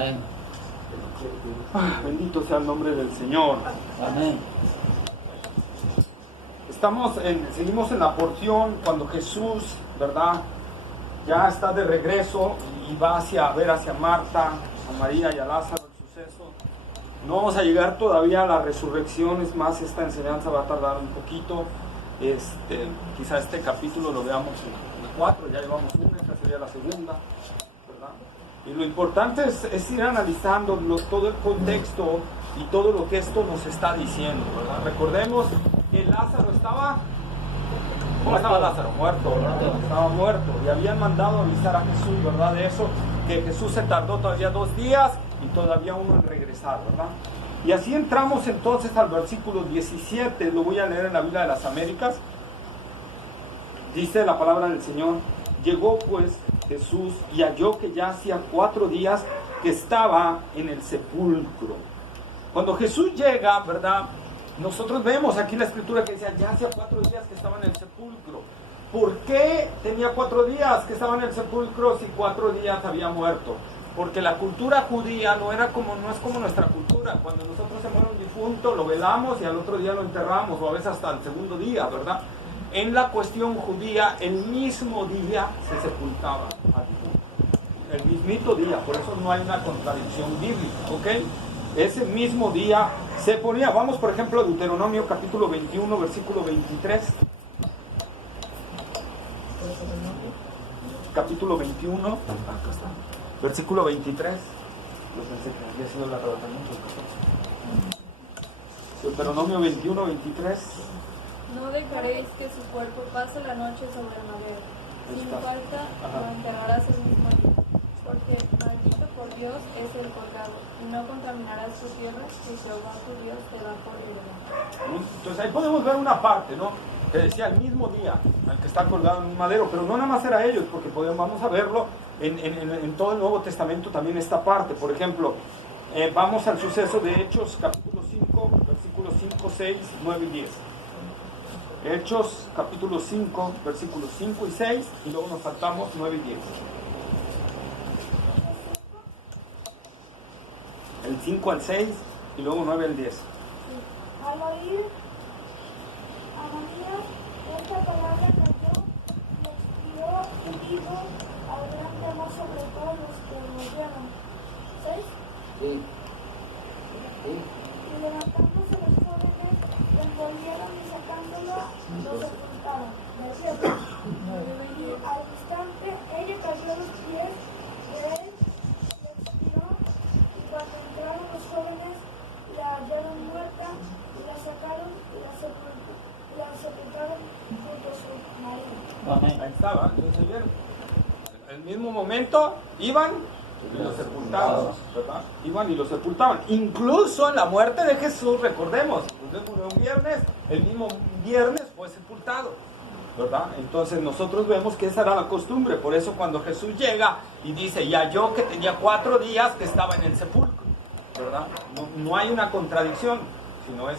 Amén. Bendito sea el nombre del Señor. Amén. Seguimos en la porción cuando Jesús, ¿verdad? Ya está de regreso y va a ver hacia Marta, a María y a Lázaro el suceso. No vamos a llegar todavía a la resurrección, es más, esta enseñanza va a tardar un poquito. Quizá este capítulo lo veamos en 4, ya llevamos una, esta sería la segunda, ¿verdad? Y lo importante es ir analizando todo el contexto y todo lo que esto nos está diciendo, ¿verdad? Recordemos que Lázaro estaba... ¿Cómo estaba Lázaro? Muerto, ¿verdad? Estaba muerto. Y habían mandado a avisar a Jesús, ¿verdad? De eso, que Jesús se tardó todavía 2 días y todavía uno en regresar, ¿verdad? Y así entramos entonces al versículo 17, lo voy a leer en la Biblia de las Américas. Dice la palabra del Señor: llegó pues Jesús y halló que ya hacía 4 días que estaba en el sepulcro. Cuando Jesús llega, ¿verdad? Nosotros vemos aquí la escritura que decía, ya hacía 4 días que estaba en el sepulcro. ¿Por qué tenía 4 días que estaba en el sepulcro si 4 días había muerto? Porque la cultura judía no es como nuestra cultura. Cuando nosotros se muere un difunto, lo velamos y al otro día lo enterramos, o a veces hasta el segundo día, ¿verdad? En la cuestión judía, el mismo día se sepultaba al difunto. El mismito día, por eso no hay una contradicción bíblica, ¿ok? Ese mismo día se ponía, vamos por ejemplo a Deuteronomio capítulo 21, versículo 23. Capítulo 21, versículo 23. Yo pensé que había sido el arrebatamiento. Deuteronomio 21, 23. No dejaréis que su cuerpo pase la noche sobre el madero. Sin falta lo enterrarás el mismo día. Porque maldito por Dios es el colgado, y no contaminarás tu tierra si Jehová tu Dios te da por libre. Entonces ahí podemos ver una parte, ¿no? Que decía el mismo día al que está colgado en un madero, pero no nada más era ellos, porque vamos a verlo en todo el Nuevo Testamento también esta parte. Por ejemplo, vamos al suceso de Hechos capítulo 5, versículos 5, 6, 9 y 10. Hechos capítulo 5, versículos 5 y 6, y luego nos saltamos 9 y 10. El 5 al 6 y luego 9 al 10. Al oír Ananías esta palabra cayó y expiró y dijo al gran temor sobre todos los que lo oyeron. 6. Sí. Y levantándose los jóvenes, lo envolvieron y sacándolo, lo sepultaron. Versículo. Y al instante ella cayó a los pies de él y expiró. Y cuando entraron los jóvenes, la hallaron muerta y la sacaron y la sepultaron junto a su marido. Amén. Ahí estaba, entonces vieron. En el mismo momento iban y lo sepultaban, ¿verdad? Iban y lo sepultaban. Incluso en la muerte de Jesús, recordemos, Jesús murió un viernes, el mismo viernes fue sepultado, ¿verdad? Entonces nosotros vemos que esa era la costumbre. Por eso cuando Jesús llega y dice, y halló que tenía 4 días que estaba en el sepulcro, ¿verdad? No hay una contradicción, sino es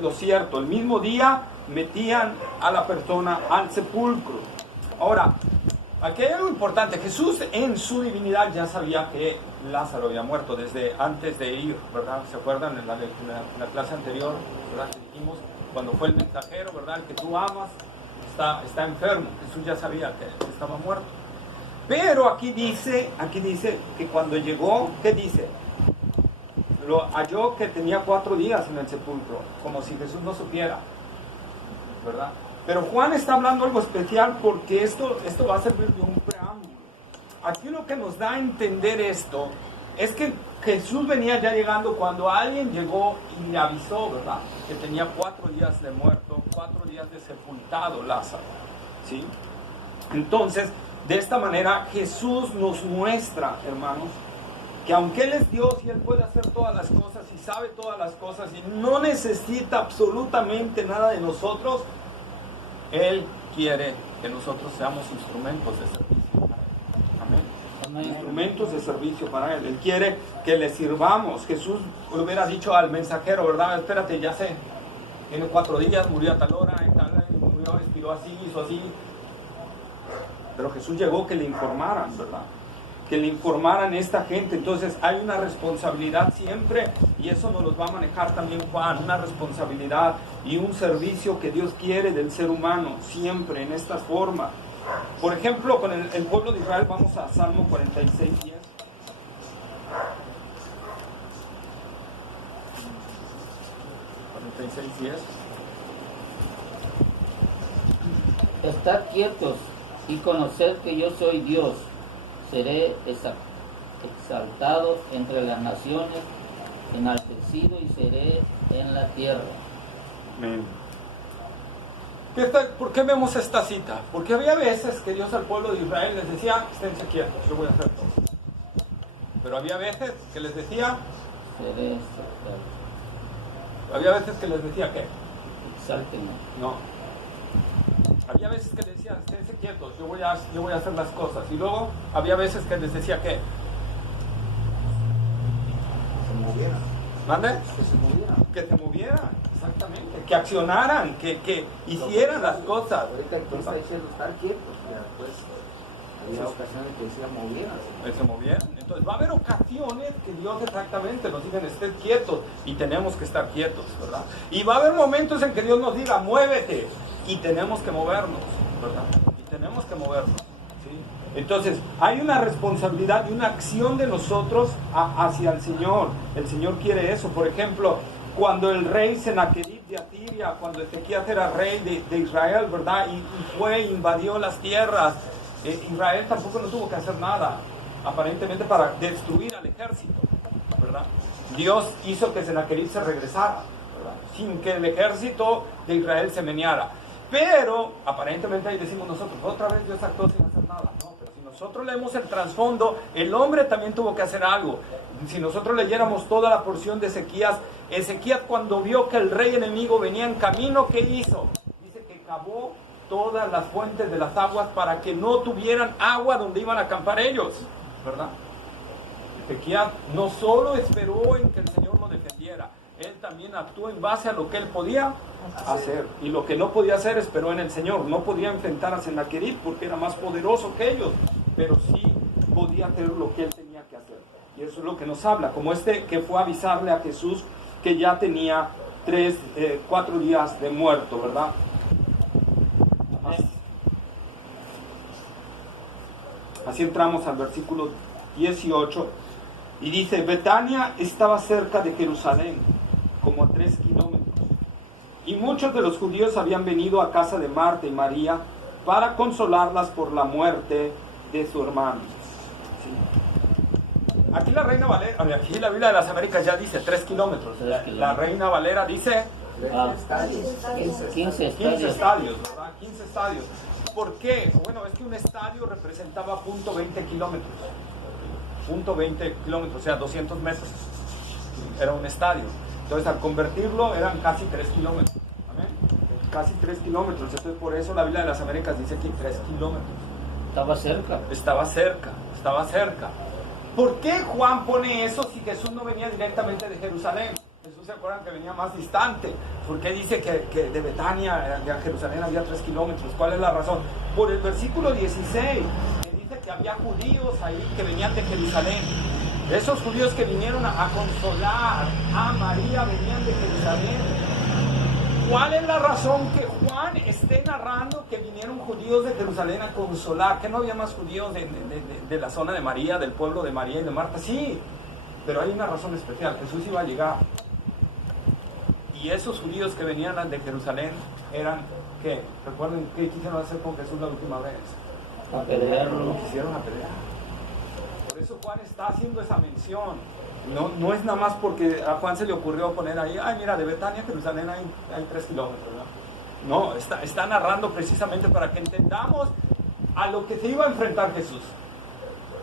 lo cierto. El mismo día metían a la persona al sepulcro. Ahora, aquí hay algo importante. Jesús en su divinidad ya sabía que Lázaro había muerto desde antes de ir, ¿verdad? ¿Se acuerdan en la clase anterior, ¿verdad? Que dijimos, cuando fue el mensajero, ¿verdad? El que tú amas está enfermo. Jesús ya sabía que estaba muerto. Pero aquí dice que cuando llegó, ¿qué dice? Lo halló que tenía 4 días en el sepulcro, como si Jesús no supiera, ¿verdad? Pero Juan está hablando algo especial porque esto va a servir de un preámbulo. Aquí lo que nos da a entender esto es que Jesús venía ya llegando cuando alguien llegó y le avisó, ¿verdad? Que tenía 4 días de muerto, 4 días de sepultado Lázaro, ¿sí? Entonces, de esta manera Jesús nos muestra, hermanos, que aunque Él es Dios y Él puede hacer todas las cosas y sabe todas las cosas y no necesita absolutamente nada de nosotros, Él quiere que nosotros seamos instrumentos de servicio para Él. Amén. Amén. Instrumentos de servicio para Él. Él quiere que le sirvamos. Jesús hubiera dicho al mensajero, ¿verdad? Espérate, ya sé, tiene 4 días, murió a tal hora, murió, expiró así, hizo así. Pero Jesús llegó que le informaran, ¿verdad? que le informaran a esta gente. Entonces hay una responsabilidad siempre, y eso nos lo va a manejar también Juan, una responsabilidad y un servicio que Dios quiere del ser humano, siempre en esta forma. Por ejemplo, con el pueblo de Israel, vamos a Salmo 46:10. Estad quietos y conoced que yo soy Dios. Seré exaltado entre las naciones, enaltecido y seré en la tierra. Amén. ¿Por qué vemos esta cita? Porque había veces que Dios al pueblo de Israel les decía, esténse quietos, yo voy a hacer todo. Pero había veces que les decía, Seré exaltado. había veces que les decía, ¿qué? Exáltenme. No. Había veces que les decía, esténse quietos, yo voy a hacer las cosas. Y luego había veces que les decía, ¿qué? Se movieran. ¿Mande? Que se movieran. Que se movieran, exactamente. Que accionaran, que hicieran las cosas. Ahorita el que está diciendo estar quietos, ya, pues había ocasiones que decía movieran. Se movieran. Entonces va a haber ocasiones que Dios exactamente nos diga, estén quietos, y tenemos que estar quietos, ¿verdad? Y va a haber momentos en que Dios nos diga, muévete, y tenemos que movernos, ¿verdad? Y tenemos que movernos, ¿sí? Entonces hay una responsabilidad y una acción de nosotros hacia el Señor. El Señor quiere eso. Por ejemplo, cuando el rey Senaquerib de Asiria, cuando Ezequías era rey de Israel, ¿verdad? Y fue, invadió las tierras. Israel tampoco no tuvo que hacer nada, aparentemente, para destruir al ejército, ¿verdad? Dios hizo que Senaquerib se regresara, ¿verdad? Sin que el ejército de Israel se meneara. Pero, aparentemente ahí decimos nosotros, otra vez Dios actuó sin hacer nada. No, pero si nosotros leemos el trasfondo, el hombre también tuvo que hacer algo. Si nosotros leyéramos toda la porción de Ezequías, Ezequías cuando vio que el rey enemigo venía en camino, ¿qué hizo? Dice que cavó todas las fuentes de las aguas para que no tuvieran agua donde iban a acampar ellos, ¿verdad? Ezequías no solo esperó en que el Señor lo defendiera, él también actuó en base a lo que él podía hacer, y lo que no podía hacer esperó en el Señor. No podía enfrentar a Senaquerib porque era más poderoso que ellos, pero sí podía hacer lo que él tenía que hacer, y eso es lo que nos habla, como que fue a avisarle a Jesús que ya tenía 4 días de muerto, ¿verdad? Así entramos al versículo 18 y dice, Betania estaba cerca de Jerusalén, como a 3 kilómetros, y muchos de los judíos habían venido a casa de Marta y María para consolarlas por la muerte de su hermano. ¿Sí? Aquí la Reina Valera, aquí la Biblia de las Américas ya dice 3 kilómetros. La Reina Valera dice 15 estadios, ¿verdad? 15 estadios. ¿Por qué? Bueno, es que un estadio representaba .20 kilómetros. .20 kilómetros, o sea, 200 metros. Era un estadio. Entonces, al convertirlo, eran casi 3 kilómetros. ¿Amén? Casi 3 kilómetros. Entonces, por eso la Biblia de las Américas dice aquí 3 kilómetros. Estaba cerca. Estaba cerca, estaba cerca. ¿Por qué Juan pone eso si Jesús no venía directamente de Jerusalén? Jesús, se acuerdan que venía más distante. ¿Por qué dice que de Betania a Jerusalén había 3 kilómetros? ¿Cuál es la razón? Por el versículo 16, que dice que había judíos ahí que venían de Jerusalén. Esos judíos que vinieron a consolar a María venían de Jerusalén. ¿Cuál es la razón que Juan esté narrando que vinieron judíos de Jerusalén a consolar? ¿Que no había más judíos de la zona de María, del pueblo de María y de Marta? Sí, pero hay una razón especial. Jesús iba a llegar. Y esos judíos que venían de Jerusalén eran, ¿qué? Recuerden, ¿qué quisieron hacer con Jesús la última vez? Apedrearlo. Lo quisieron apedrear. Por eso Juan está haciendo esa mención. No es nada más porque a Juan se le ocurrió poner ahí, ay, mira, de Betania a Jerusalén hay 3 kilómetros, ¿no? No, está narrando precisamente para que entendamos a lo que se iba a enfrentar Jesús.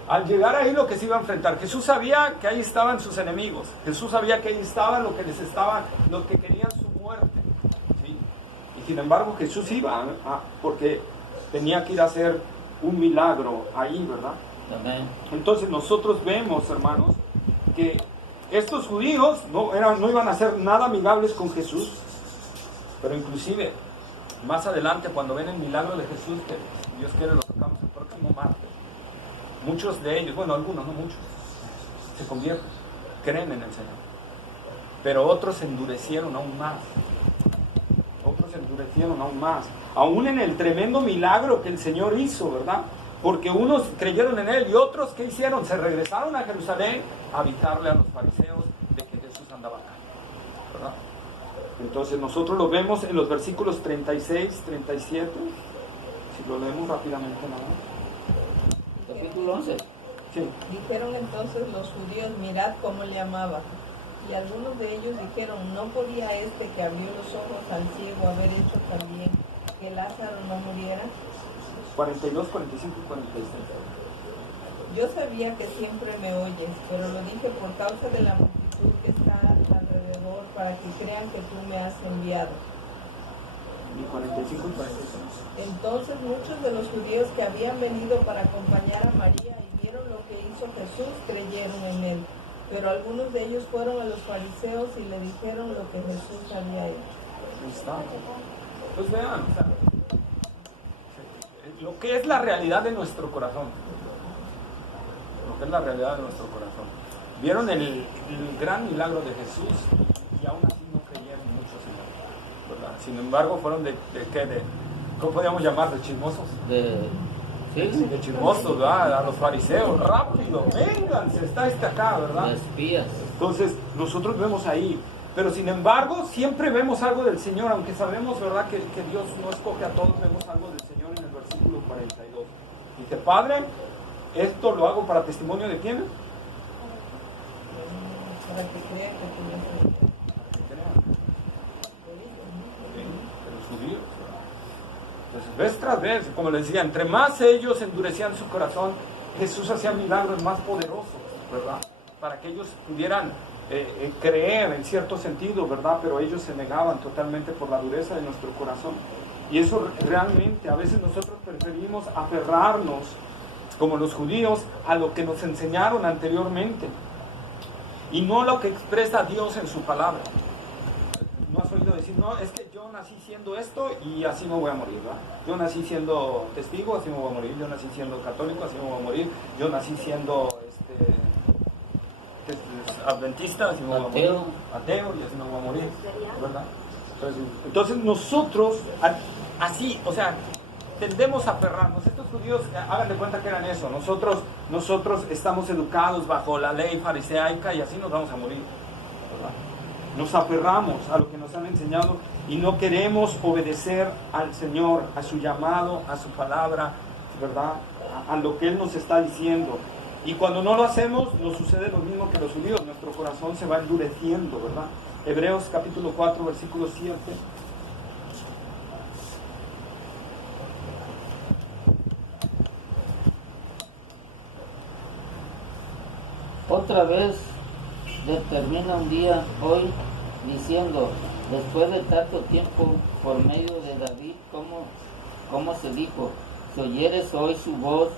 Al llegar ahí, lo que se iba a enfrentar. Jesús sabía que ahí estaban sus enemigos. Jesús sabía que ahí estaban los que querían su muerte, ¿sí? Y sin embargo Jesús iba, porque tenía que ir a hacer un milagro ahí, ¿verdad? Amén. Entonces nosotros vemos, hermanos, que estos judíos no iban a ser nada amigables con Jesús, pero inclusive más adelante, cuando ven el milagro de Jesús, que Dios quiere lo tocamos el próximo martes, muchos de ellos, bueno, algunos, no muchos, se convierten, creen en el Señor. Pero otros se endurecieron aún más. Otros se endurecieron aún más. Aún en el tremendo milagro que el Señor hizo, ¿verdad? Porque unos creyeron en Él y otros, ¿qué hicieron? Se regresaron a Jerusalén a avisarle a los fariseos de que Jesús andaba acá, ¿verdad? Entonces nosotros lo vemos en los versículos 36, 37. Si lo leemos rápidamente nada más. Capítulo 11. Sí. Dijeron entonces los judíos, mirad cómo le amaba. Y algunos de ellos dijeron, ¿no podía este que abrió los ojos al ciego haber hecho también que Lázaro no muriera? 42, 45 y 46. Yo sabía que siempre me oyes, pero lo dije por causa de la multitud que está alrededor, para que crean que tú me has enviado. Y 45 y 46. Entonces muchos de los judíos que habían venido para acompañar a María y vieron lo que hizo Jesús, creyeron en él. Pero algunos de ellos fueron a los fariseos y le dijeron lo que Jesús había hecho. Ahí está. Pues vean, o sea, lo que es la realidad de nuestro corazón. Lo que es la realidad de nuestro corazón. Vieron el gran milagro de Jesús y aún así no creyeron muchos en él, ¿verdad? Sin embargo, fueron de ¿cómo podríamos llamar? De chismosos. De chismosos, ¿verdad? A los fariseos, rápido, vénganse, está acá, ¿verdad? De espías. Entonces, nosotros vemos ahí, pero sin embargo, siempre vemos algo del Señor, aunque sabemos, ¿verdad?, que Dios no escoge a todos, vemos algo del Señor en el versículo 42. Dice, Padre, esto lo hago para testimonio de quién? Para que crean que tú me has enviado. De los judíos. Entonces, vez tras vez, como les decía, entre más ellos endurecían su corazón, Jesús hacía milagros más poderosos, ¿verdad? Para que ellos pudieran creer en cierto sentido, ¿verdad? Pero ellos se negaban totalmente por la dureza de nuestro corazón. Y eso realmente, a veces nosotros preferimos aferrarnos, como los judíos, a lo que nos enseñaron anteriormente, y no a lo que expresa Dios en su palabra. ¿No has oído decir, no, es que yo nací siendo esto y así me voy a morir, ¿verdad? Yo nací siendo testigo, así me voy a morir. Yo nací siendo católico, así me voy a morir. Yo nací siendo adventista, así me voy a morir. Ateo, y así me voy a morir, ¿verdad? Entonces nosotros, así, o sea, tendemos a aferrarnos. Estos judíos, hagan de cuenta que eran eso. Nosotros estamos educados bajo la ley fariseica y así nos vamos a morir, ¿verdad? Nos aferramos a lo que nos han enseñado y no queremos obedecer al Señor, a su llamado, a su palabra, ¿verdad? A lo que Él nos está diciendo. Y cuando no lo hacemos, nos sucede lo mismo que los judíos. Nuestro corazón se va endureciendo, ¿verdad? Hebreos capítulo 4, versículo 7. Otra vez determina un día hoy diciendo, después de tanto tiempo, por medio de David, como se dijo, si oyeres hoy su voz,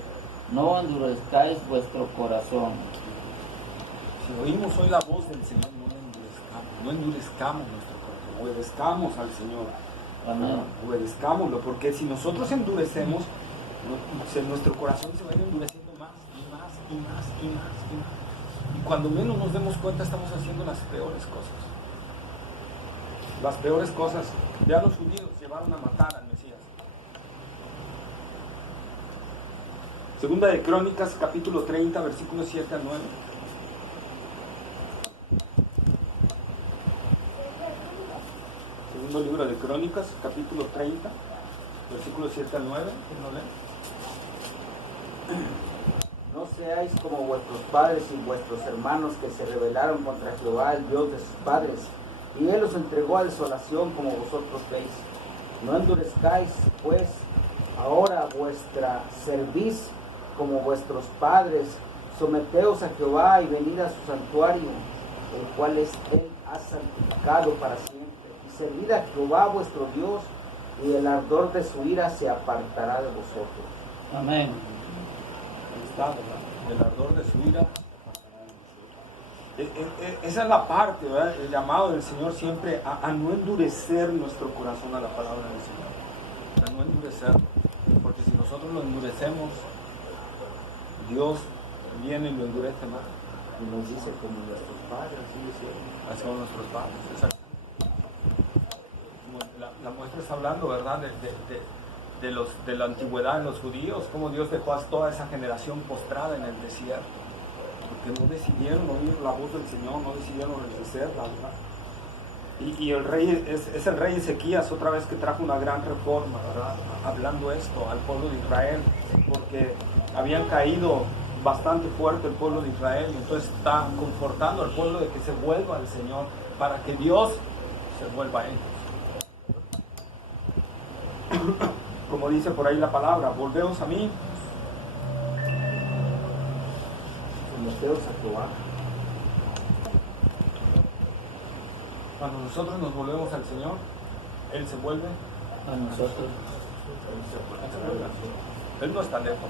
no endurezcáis vuestro corazón. Si oímos hoy la voz del Señor, no endurezcamos nuestro corazón, obedezcamos al Señor. Amén. Obedezcámoslo, porque si nosotros endurecemos, nuestro corazón se va a ir endureciendo más y más y más y más y más. Y cuando menos nos demos cuenta, estamos haciendo las peores cosas. Las peores cosas. Ya los judíos llevaron a matar al Mesías. Segunda de Crónicas, capítulo 30, versículos 7 al 9. Segundo libro de Crónicas, capítulo 30, versículos 7 al 9. ¿Quién lo lee? No seáis como vuestros padres y vuestros hermanos que se rebelaron contra Jehová, el Dios de sus padres, y Él los entregó a desolación como vosotros veis. No endurezcáis, pues, ahora vuestra cerviz como vuestros padres. Someteos a Jehová y venid a su santuario, el cual Él ha santificado para siempre. Y servid a Jehová vuestro Dios, y el ardor de su ira se apartará de vosotros. Amén. ¿Verdad? El ardor de su ira. Esa es la parte, ¿verdad? El llamado del Señor siempre a no endurecer nuestro corazón a la palabra del Señor, a no endurecerlo, porque si nosotros lo endurecemos, Dios viene y lo endurece más. Y nos dice como nuestros padres, así hicieron. Así son nuestros padres, exacto. La muestra está hablando, ¿verdad? De la antigüedad en los judíos, cómo Dios dejó a toda esa generación postrada en el desierto, porque no decidieron oír la voz del Señor, no decidieron obedecerla, ¿verdad? Y el rey es el rey Ezequías otra vez que trajo una gran reforma, ¿verdad? Hablando esto al pueblo de Israel, porque habían caído bastante fuerte el pueblo de Israel, y entonces está confortando al pueblo de que se vuelva al Señor, para que Dios se vuelva a ellos. Como dice por ahí la palabra, volveos a mí. Someteos a Jehová. Cuando nosotros nos volvemos al Señor, Él se vuelve A nosotros. Él no está lejos.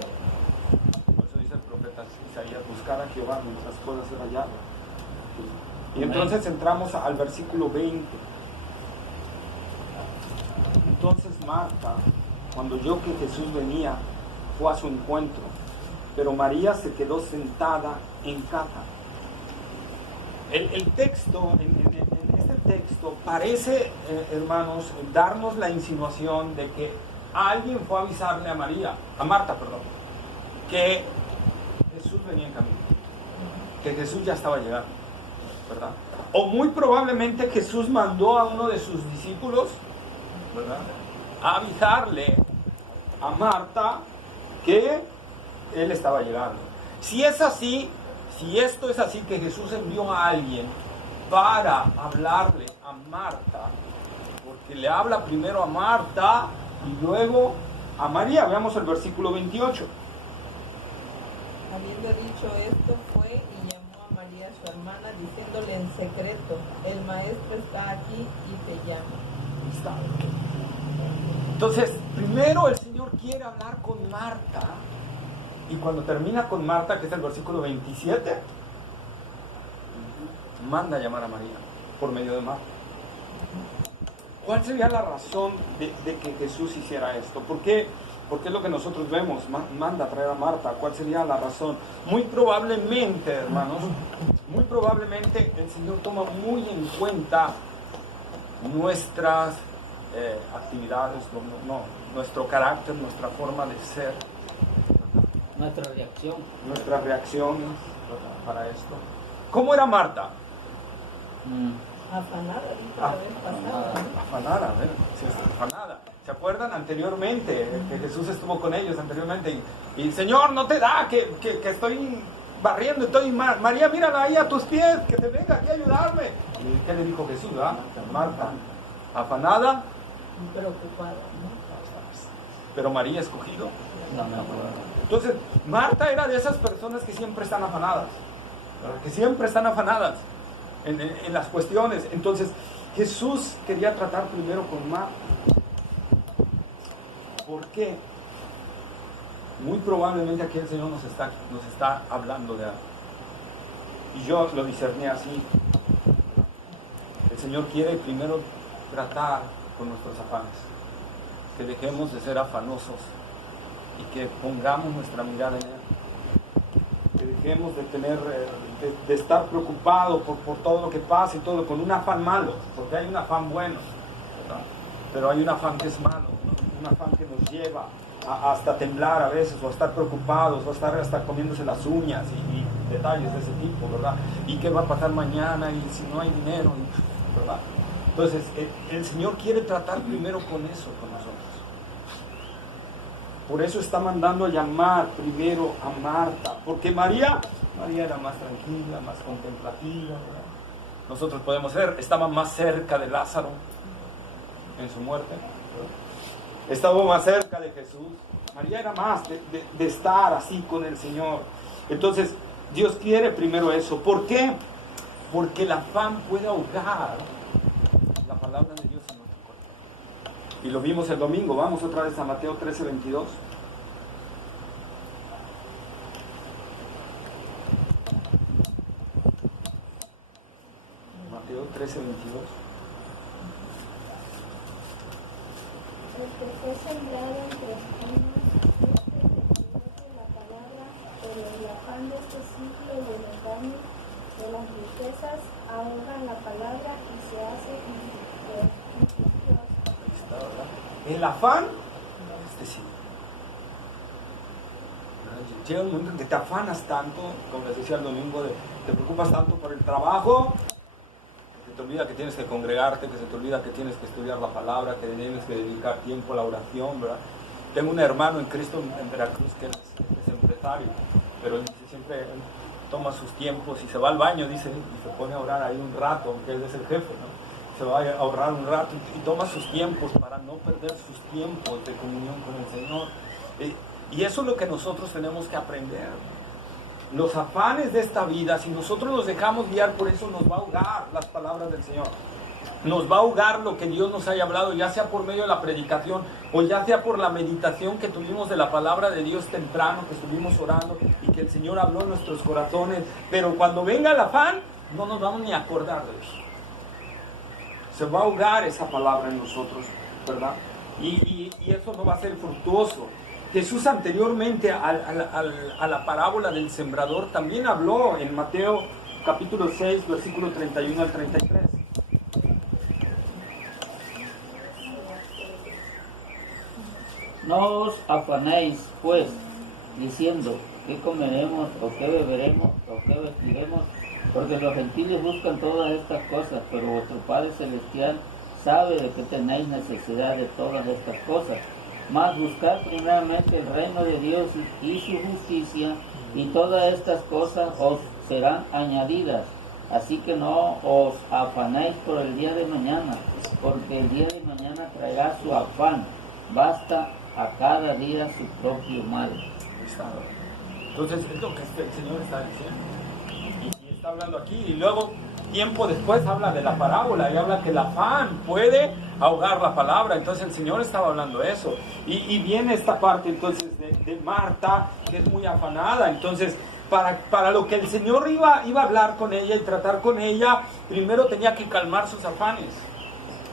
Por eso dice el profeta Isaías, buscar a Jehová mientras pueda ser hallado. Y entonces entramos al versículo 20. Entonces Marta, cuando oyó que Jesús venía, fue a su encuentro, pero María se quedó sentada en casa. El texto, en este texto parece, hermanos, darnos la insinuación de que alguien fue a avisarle a Marta, que Jesús venía en camino, que Jesús ya estaba llegando, ¿verdad? O muy probablemente Jesús mandó a uno de sus discípulos, ¿verdad?, a avisarle a Marta que Él estaba llegando. Si es así, si esto es así, que Jesús envió a alguien para hablarle a Marta, porque le habla primero a Marta y luego a María. Veamos el versículo 28. Habiendo dicho esto, fue y llamó a María su hermana, diciéndole en secreto, el maestro está aquí y te llama. Está. Entonces, primero el Señor quiere hablar con Marta, y cuando termina con Marta, que es el versículo 27, manda a llamar a María por medio de Marta. ¿Cuál sería la razón de que Jesús hiciera esto? ¿Por qué? Porque es lo que nosotros vemos, manda a traer a Marta. ¿Cuál sería la razón? Muy probablemente, hermanos, muy probablemente el Señor toma muy en cuenta nuestras actividades, nuestro carácter, nuestra forma de ser, nuestras reacciones para esto. ¿Cómo era Marta? Afanada, dijo la vez pasada. Afanada, afanada. ¿Se acuerdan anteriormente que Jesús estuvo con ellos anteriormente? Y Señor, no te da que estoy barriendo, estoy María, mírala ahí a tus pies, que te venga aquí a ayudarme. ¿Y qué le dijo Jesús? Marta, afanada, Preocupada, ¿no? Pero María escogido. No. Entonces, Marta era de esas personas que siempre están afanadas, ¿verdad? Que siempre están afanadas en las cuestiones. Entonces, Jesús quería tratar primero con Marta. ¿Por qué? Muy probablemente aquí el Señor nos está hablando de algo. Y yo lo discerní así. El Señor quiere primero tratar con nuestros afanes. Que dejemos de ser afanosos y que pongamos nuestra mirada en Él. Que dejemos de tener, de estar preocupados por todo lo que pasa y todo, con un afán malo, porque hay un afán bueno, ¿verdad? Pero hay un afán que es malo, un afán que nos lleva hasta temblar a veces, o a estar preocupados, o a estar hasta comiéndose las uñas y detalles de ese tipo, ¿verdad? Y qué va a pasar mañana, y si no hay dinero, ¿verdad? Entonces, el Señor quiere tratar primero con eso, con nosotros. Por eso está mandando a llamar primero a Marta, porque María era más tranquila, más contemplativa, ¿verdad? Nosotros podemos ver, estaba más cerca de Lázaro en su muerte, ¿verdad? Estaba más cerca de Jesús. María era más de estar así con el Señor. Entonces, Dios quiere primero eso. ¿Por qué? Porque el afán puede ahogar la palabra de Dios en nuestro corazón. Y lo vimos el domingo. Vamos otra vez a Mateo 13:22. Mateo 13:22. El que fue sembrado entre espinos, este que conoce la palabra, pero de las riquezas, ahogan la palabra y se hace infructuosa. Ahí está, ¿verdad? El afán, sí. Llega un momento en que te afanas tanto, como les decía el domingo, te preocupas tanto por el trabajo, que se te olvida que tienes que congregarte, que se te olvida que tienes que estudiar la palabra, que tienes que dedicar tiempo a la oración, ¿verdad? Tengo un hermano en Cristo en Veracruz que es empresario, pero él dice, siempre él toma sus tiempos y se va al baño, dice, y se pone a orar ahí un rato, aunque él es el jefe, ¿no? Se va a ahorrar un rato y toma sus tiempos para no perder sus tiempos de comunión con el Señor. Y eso es lo que nosotros tenemos que aprender. Los afanes de esta vida, si nosotros nos dejamos guiar por eso, nos va a ahogar las palabras del Señor. Nos va a ahogar lo que Dios nos haya hablado, ya sea por medio de la predicación o ya sea por la meditación que tuvimos de la palabra de Dios temprano, que estuvimos orando y que el Señor habló en nuestros corazones. Pero cuando venga el afán, no nos vamos ni a acordar de eso. Se va a ahogar esa palabra en nosotros, ¿verdad? Y eso no va a ser fructuoso. Jesús anteriormente a la parábola del sembrador también habló en Mateo capítulo 6, versículo 31 al 33. No os afanéis, pues, diciendo, ¿qué comeremos, o qué beberemos, o qué vestiremos? Porque los gentiles buscan todas estas cosas, pero vuestro Padre Celestial sabe de que tenéis necesidad de todas estas cosas. Mas buscad primeramente el reino de Dios y su justicia, y todas estas cosas os serán añadidas. Así que no os afanéis por el día de mañana, porque el día de mañana traerá su afán. Basta a cada día su propio mal. Entonces es lo que el Señor está diciendo. Y está hablando aquí. Y luego, tiempo después, habla de la parábola y habla que el afán puede ahogar la palabra. Entonces el Señor estaba hablando eso. Y viene esta parte entonces de Marta, que es muy afanada. Entonces, para lo que el Señor iba a hablar con ella y tratar con ella, primero tenía que calmar sus afanes.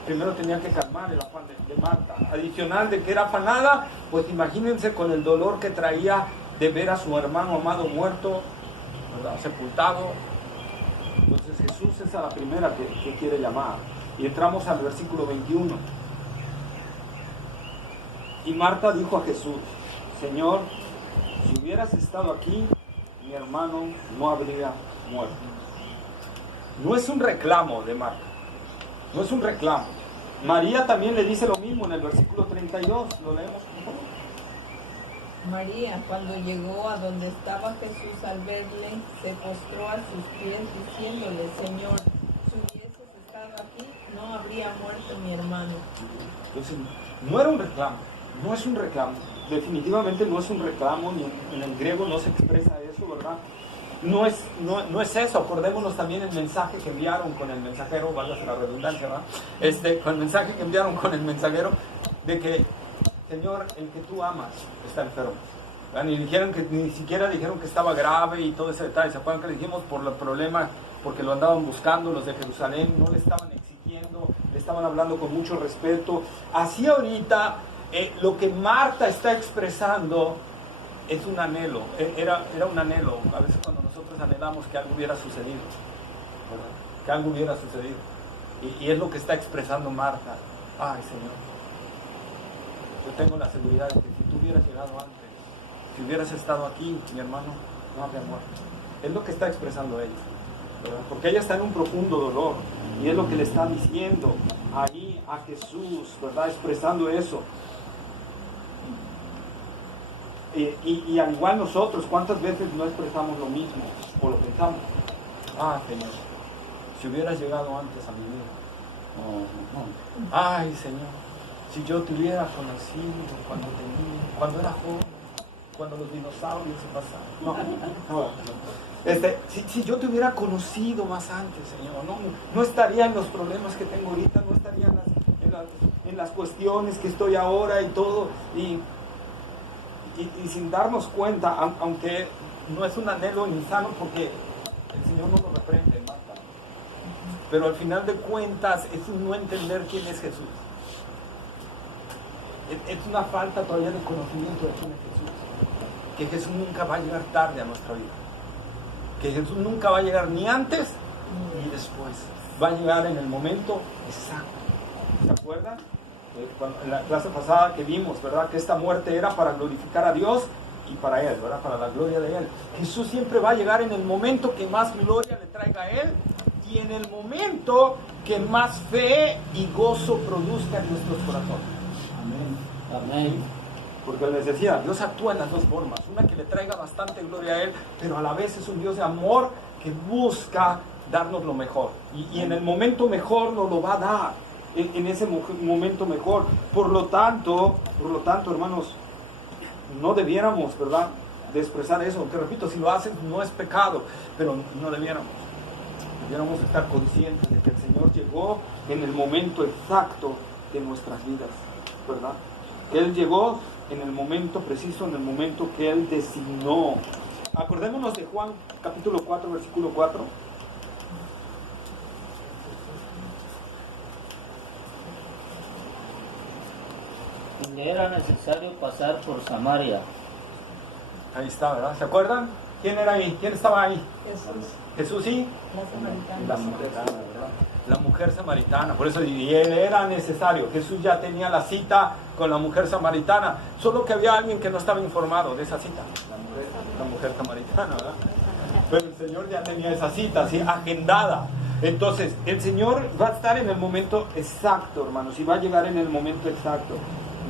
Primero tenía que calmar el afán de Marta. Adicional de que era afanada, pues imagínense con el dolor que traía de ver a su hermano amado muerto, ¿verdad? Sepultado. Entonces Jesús es a la primera que quiere llamar. Y entramos al versículo 21. Y Marta dijo a Jesús, Señor, si hubieras estado aquí, mi hermano no habría muerto. No es un reclamo de Marta. No es un reclamo. María también le dice lo mismo en el versículo 32. ¿Lo leemos? María, cuando llegó a donde estaba Jesús al verle, se postró a sus pies diciéndole, Señor, si hubieses estado aquí, no habría muerto mi hermano. Entonces, no era un reclamo. No es un reclamo. Definitivamente no es un reclamo. Ni en el griego no se expresa eso, ¿verdad? No es eso. Acordémonos también el mensaje que enviaron con el mensajero, valga la redundancia, ¿verdad? Con el mensaje que enviaron con el mensajero de que, Señor, el que tú amas está enfermo. Ni siquiera dijeron que estaba grave y todo ese detalle. ¿Se acuerdan que le dijimos por el problema? Porque lo andaban buscando los de Jerusalén, no le estaban exigiendo, le estaban hablando con mucho respeto. Así ahorita, lo que Marta está expresando es un anhelo, era un anhelo. A veces cuando nosotros anhelamos que algo hubiera sucedido, ¿verdad? Que algo hubiera sucedido. Y es lo que está expresando Marta. Ay, Señor, yo tengo la seguridad de que si tú hubieras llegado antes, si hubieras estado aquí, mi hermano no habría muerto. Es lo que está expresando ella, ¿verdad? Porque ella está en un profundo dolor. Y es lo que le está diciendo ahí a Jesús, ¿verdad? Expresando eso. Y al igual nosotros, ¿cuántas veces no expresamos lo mismo o lo pensamos? Ah, Señor, si hubieras llegado antes a mi vida. Ay, Señor, si yo te hubiera conocido cuando era joven, cuando los dinosaurios se pasaban. Si yo te hubiera conocido más antes, Señor, no estaría en los problemas que tengo ahorita, no estaría en las cuestiones que estoy ahora y todo. Y sin darnos cuenta, aunque no es un anhelo insano, porque el Señor no lo reprende, Marta, pero al final de cuentas es un no entender quién es Jesús. Es una falta todavía de conocimiento de quién es Jesús, que Jesús nunca va a llegar tarde a nuestra vida. que Jesús nunca va a llegar ni antes ni después. Va a llegar en el momento exacto. ¿Se acuerdan? En la clase pasada que vimos, ¿verdad? Que esta muerte era para glorificar a Dios y para Él, ¿verdad? Para la gloria de Él. Jesús siempre va a llegar en el momento que más gloria le traiga a Él y en el momento que más fe y gozo produzca en nuestros corazones. Amén. Amén. Porque les decía, Dios actúa en las dos formas. Una que le traiga bastante gloria a Él, pero a la vez es un Dios de amor que busca darnos lo mejor. Y en el momento mejor nos lo va a dar. En ese momento mejor. Por lo tanto, hermanos, no debiéramos, ¿verdad?, de expresar eso. Aunque repito, si lo hacen no es pecado, pero no debiéramos. Debiéramos estar conscientes de que el Señor llegó en el momento exacto de nuestras vidas, ¿verdad? Que Él llegó en el momento preciso, en el momento que Él designó. Acordémonos de Juan capítulo 4, versículo 4. Y le era necesario pasar por Samaria. Ahí está, ¿verdad? ¿Se acuerdan? ¿Quién era ahí? ¿Quién estaba ahí? Jesús, Jesús y la samaritana. la mujer samaritana. Por eso y él era necesario. Jesús ya tenía la cita con la mujer samaritana. Solo que había alguien que no estaba informado de esa cita. La mujer samaritana, ¿verdad? Pero el Señor ya tenía esa cita, ¿sí?, agendada. Entonces, el Señor va a estar en el momento exacto, hermanos, y va a llegar en el momento exacto.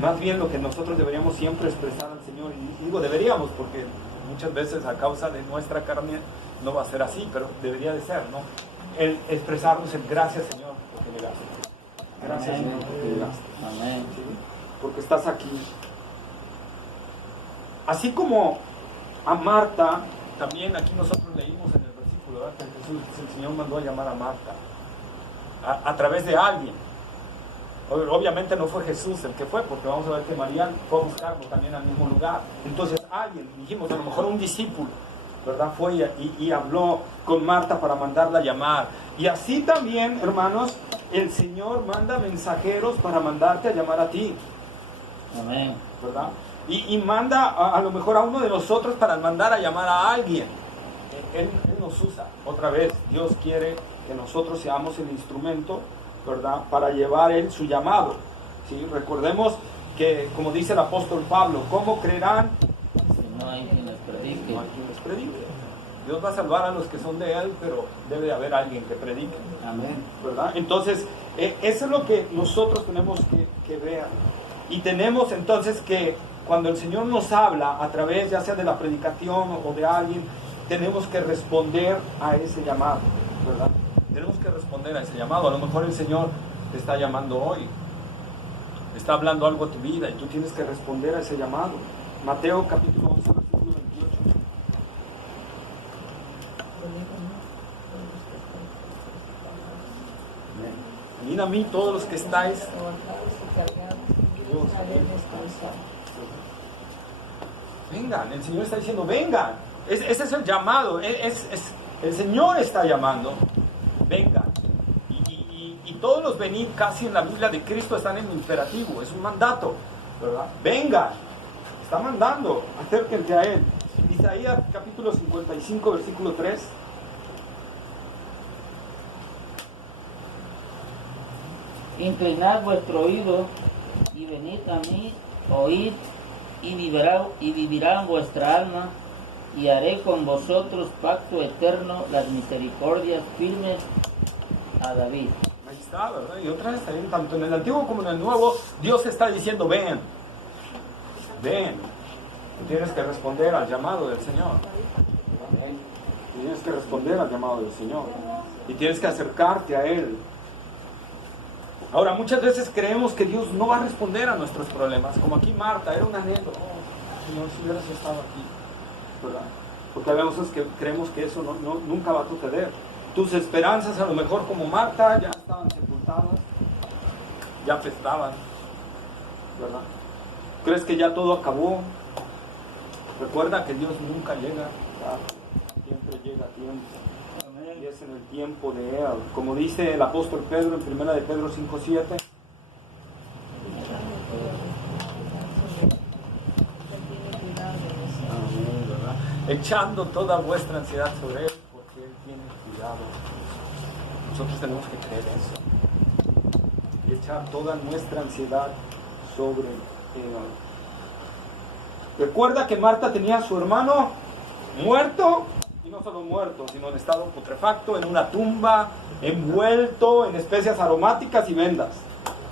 Más bien lo que nosotros deberíamos siempre expresar al Señor, y digo deberíamos porque muchas veces a causa de nuestra carne no va a ser así, pero debería de ser, ¿no? El expresarnos el gracias, Señor, porque llegaste. Gracias, Amén. Señor, porque llegaste. Amén. ¿Sí? Porque estás aquí. Así como a Marta, también aquí nosotros leímos en el versículo, ¿verdad?, que Jesús, el Señor mandó a llamar a Marta a través de alguien. Obviamente no fue Jesús el que fue, porque vamos a ver que María fue a buscarlo también al mismo lugar. Entonces alguien, dijimos, a lo mejor un discípulo, ¿verdad?, fue y habló con Marta para mandarla a llamar. Y así también, hermanos, el Señor manda mensajeros para mandarte a llamar a ti, Amén. ¿verdad? Y manda a lo mejor a uno de nosotros para mandar a llamar a alguien. Él nos usa. Otra vez, Dios quiere que nosotros seamos el instrumento, ¿verdad?, para llevar Él su llamado. ¿Sí? Recordemos que, como dice el apóstol Pablo, ¿cómo creerán Si no hay quien les predique. no hay quien les predique? Dios va a salvar a los que son de Él, pero debe de haber alguien que predique. Amén. ¿Verdad? Entonces, eso es lo que nosotros tenemos que ver. Y tenemos entonces que cuando el Señor nos habla a través ya sea de la predicación o de alguien, tenemos que responder a ese llamado, ¿verdad? Tenemos que responder a ese llamado. A lo mejor el Señor te está llamando hoy, está hablando algo a tu vida y tú tienes que responder a ese llamado. Mateo capítulo 11, versículo 28. Venid a mí todos los que estáis vengan. El Señor está diciendo vengan. Ese es el llamado. El Señor está llamando. Vengan. Y todos los venid casi en la Biblia de Cristo están en imperativo. Es un mandato, ¿verdad? Vengan. Está mandando. Acérquense a Él. Isaías capítulo 55 versículo 3. Inclinad vuestro oído y venid a mí, oíd y vivirá vuestra alma, y haré con vosotros pacto eterno, las misericordias firmes a David. Ahí está, ¿verdad? Y otra vez también, tanto en el Antiguo como en el Nuevo, Dios está diciendo ven. Ven. Tú tienes que responder al llamado del Señor. Tienes que responder al llamado del Señor. Y tienes que acercarte a Él. Ahora, muchas veces creemos que Dios no va a responder a nuestros problemas. Como aquí Marta, era un anhelo. Oh, Señor, si hubieras estado aquí. ¿Verdad? Porque a veces que creemos que eso nunca va a suceder. Tus esperanzas, a lo mejor como Marta, ya estaban sepultadas. Ya apestaban. ¿Verdad? ¿Crees que ya todo acabó? Recuerda que Dios nunca llega tarde. Siempre llega a tiempo. Y es en el tiempo de Él. Como dice el apóstol Pedro en 1 de Pedro 5:7. Echando toda vuestra ansiedad sobre Él, Nosotros tenemos que creer eso y echar toda nuestra ansiedad sobre Él. Recuerda que Marta tenía a su hermano muerto, y no solo muerto, sino en estado putrefacto, en una tumba, envuelto en especias aromáticas y vendas,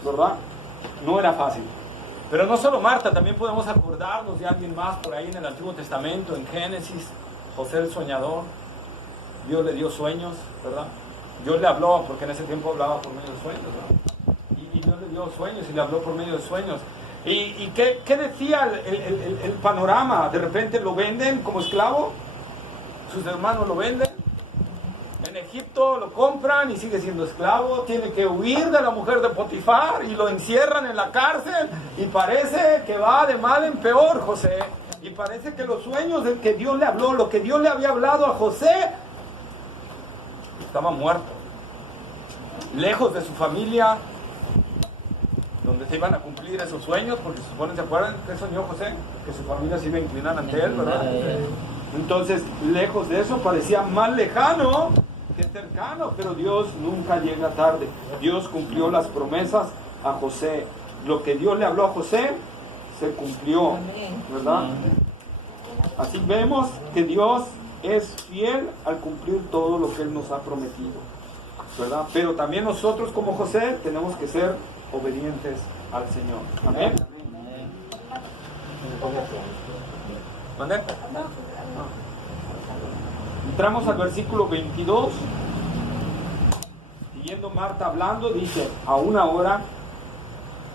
¿verdad? No era fácil. Pero no solo Marta, también podemos acordarnos de alguien más por ahí en el Antiguo Testamento, en Génesis, José el soñador. Dios le dio sueños, ¿verdad? Dios le habló, porque en ese tiempo hablaba por medio de sueños, ¿verdad? Y Dios le dio sueños y le habló por medio de sueños. ¿Y qué decía el panorama? De repente lo venden como esclavo, sus hermanos lo venden, en Egipto lo compran y sigue siendo esclavo, tiene que huir de la mujer de Potifar y lo encierran en la cárcel y parece que va de mal en peor José, y parece que los sueños del que Dios le habló, lo que Dios le había hablado a José, estaba muerto, lejos de su familia, donde se iban a cumplir esos sueños, porque se supone, ¿se acuerdan qué soñó José? Que su familia se iba a inclinar ante él, ¿verdad? Entonces, lejos de eso, parecía más lejano que cercano, pero Dios nunca llega tarde. Dios cumplió las promesas a José. Lo que Dios le habló a José, se cumplió, ¿verdad? Así vemos que Dios es fiel al cumplir todo lo que Él nos ha prometido, ¿verdad? Pero también nosotros como José tenemos que ser obedientes al Señor. Amén. ¿Dónde? Entramos al versículo 22. Siguiendo Marta hablando, dice: aún ahora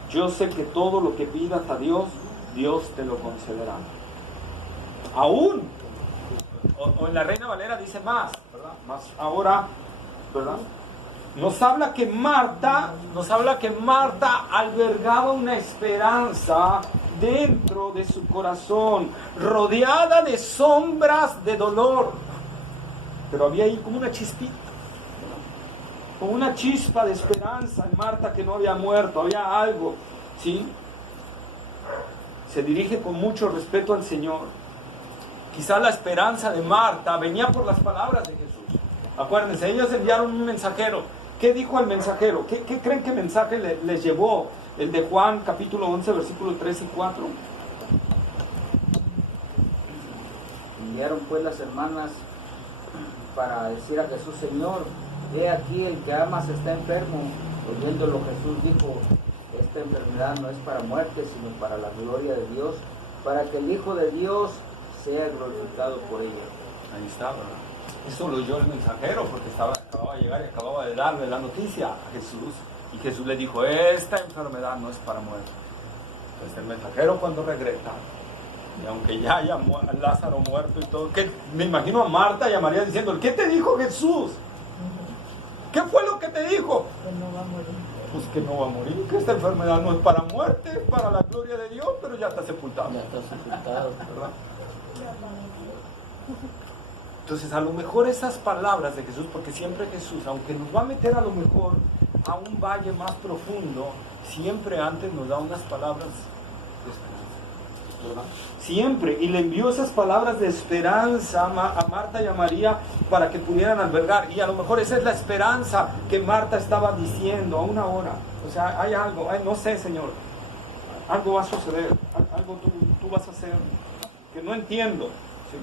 yo sé que todo lo que pidas a Dios, Dios te lo concederá. Aún, o en la Reina Valera dice más, ¿verdad? Más ahora, ¿verdad? Nos habla que Marta albergaba una esperanza dentro de su corazón, rodeada de sombras de dolor. Pero había ahí como una chispita, como una chispa de esperanza en Marta, que no había muerto, había algo, ¿sí? Se dirige con mucho respeto al Señor. Quizás la esperanza de Marta venía por las palabras de Jesús. Acuérdense, ellos enviaron un mensajero. ¿Qué dijo el mensajero? ¿Qué creen que mensaje les llevó? El de Juan capítulo 11, versículos 3 y 4. Enviaron pues las hermanas para decir a Jesús: Señor, he aquí el que amas está enfermo. Oyéndolo Jesús dijo: esta enfermedad no es para muerte, sino para la gloria de Dios, para que el Hijo de Dios sea glorificado por ella. Ahí está, ¿verdad? Eso lo oyó el mensajero, porque acababa de llegar y acababa de darle la noticia a Jesús. Y Jesús le dijo: esta enfermedad no es para muerte. Entonces el mensajero, cuando regresa, y aunque ya haya Lázaro muerto y todo, que me imagino a Marta y a María diciendo: ¿qué te dijo Jesús? ¿Qué fue lo que te dijo? Pues no va a morir. Pues que no va a morir, que esta enfermedad no es para muerte, es para la gloria de Dios, pero ya está sepultado. Ya está sepultado, ¿verdad? Entonces, a lo mejor esas palabras de Jesús, porque siempre Jesús, aunque nos va a meter a lo mejor a un valle más profundo, siempre antes nos da unas palabras de esperanza, ¿verdad? Siempre, y le envió esas palabras de esperanza a Marta y a María para que pudieran albergar, y a lo mejor esa es la esperanza que Marta estaba diciendo a una hora. O sea, hay algo, no sé, Señor, algo va a suceder, algo tú vas a hacer, que no entiendo, ¿sí?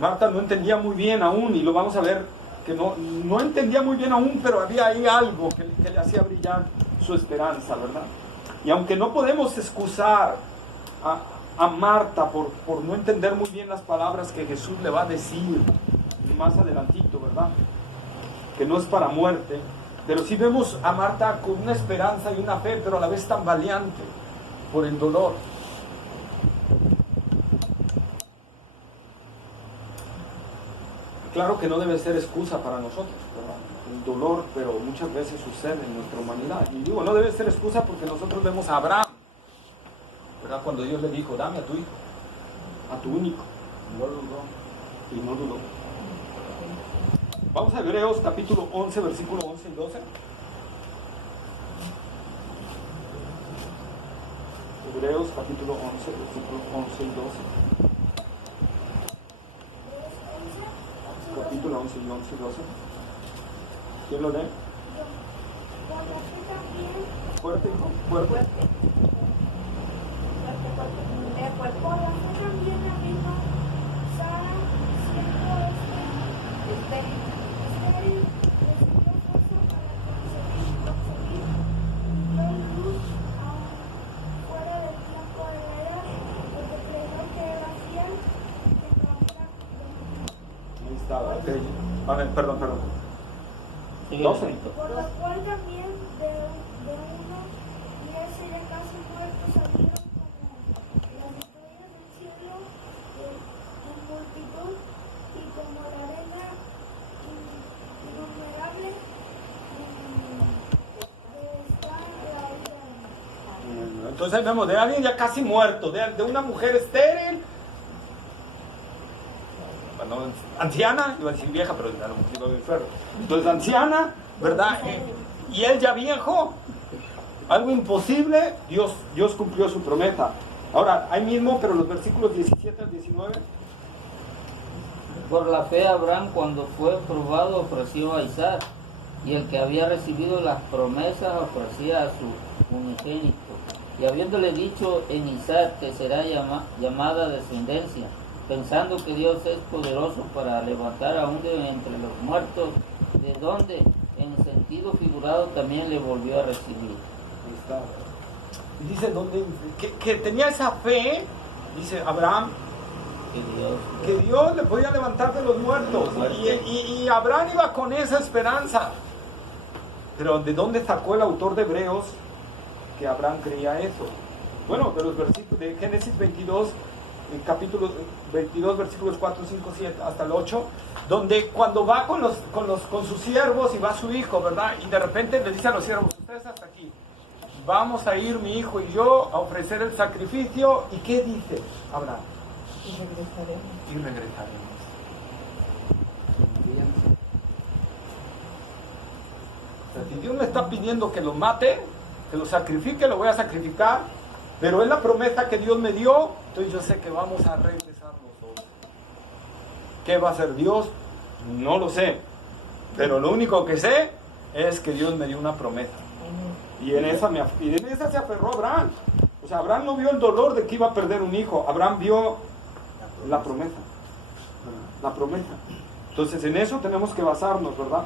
Marta no entendía muy bien aún, y lo vamos a ver, que no entendía muy bien aún, pero había ahí algo que le hacía brillar su esperanza, ¿verdad? Y aunque no podemos excusar a Marta por no entender muy bien las palabras que Jesús le va a decir más adelantito, ¿verdad? Que no es para muerte, pero sí vemos a Marta con una esperanza y una fe, pero a la vez tan valiente por el dolor. Claro que no debe ser excusa para nosotros, ¿verdad? El dolor, pero muchas veces sucede en nuestra humanidad. Y digo, no debe ser excusa porque nosotros vemos a Abraham, ¿verdad? Cuando Dios le dijo: dame a tu hijo, a tu único. No dudó. Y no dudó. Vamos a Hebreos capítulo 11, versículo 11 y 12. Hebreos capítulo 11, versículos 11 y 12. Capítulo 11 y 11 y 12. ¿Quién lo lee? Por la fe también, Fuerte, hijo, fuerte. por la fe también vino Sara, siendo estéril, recibió fuerza para concebir y dio luz aún fuera del tiempo de la edad, porque creyó que era fiel en la obra de Ahí estaba. Ok. A ver, perdón. Sigue, 12. hermanito. por lo cual también de uno y ese ya casi muerto salieron como las estrellas del cielo en multitud y como la arena innumerable que está en la orilla. Entonces ahí vemos de alguien ya casi muerto, de una mujer estéril, bueno, anciana, iba a decir vieja, pero ya no me iba a enfermo. Entonces anciana, ¿verdad? Y él ya viejo, algo imposible, Dios cumplió su promesa. Ahora, ahí mismo, pero los versículos 17 al 19. Por la fe Abraham, cuando fue probado, ofreció a Isaac, y el que había recibido las promesas ofrecía a su unigénito. Y habiéndole dicho en Isaac que será llamada descendencia, pensando que Dios es poderoso para levantar aún de entre los muertos, de donde en sentido figurado también le volvió a recibir. Ahí está. Y dice que tenía esa fe, dice Abraham, que Dios le podía levantar de los muertos. Y Abraham iba con esa esperanza. Pero ¿de dónde sacó el autor de Hebreos que Abraham creía eso? Bueno, de los versículos de Génesis 22, capítulo 22, versículos 4, 5, 7 hasta el 8, donde cuando va con sus siervos y va su hijo, ¿verdad? Y de repente le dice a los siervos, ustedes hasta aquí, vamos a ir mi hijo y yo a ofrecer el sacrificio. ¿Y qué dice Abraham? Y regresaremos. O sea, si Dios me está pidiendo que lo mate, que lo sacrifique, lo voy a sacrificar, pero es la promesa que Dios me dio, entonces yo sé que vamos a regresar nosotros. ¿Qué va a hacer Dios? No lo sé, pero lo único que sé es que Dios me dio una promesa. Y en esa se aferró Abraham. O sea, Abraham no vio el dolor de que iba a perder un hijo, Abraham vio la promesa. La promesa. Entonces en eso tenemos que basarnos, ¿verdad?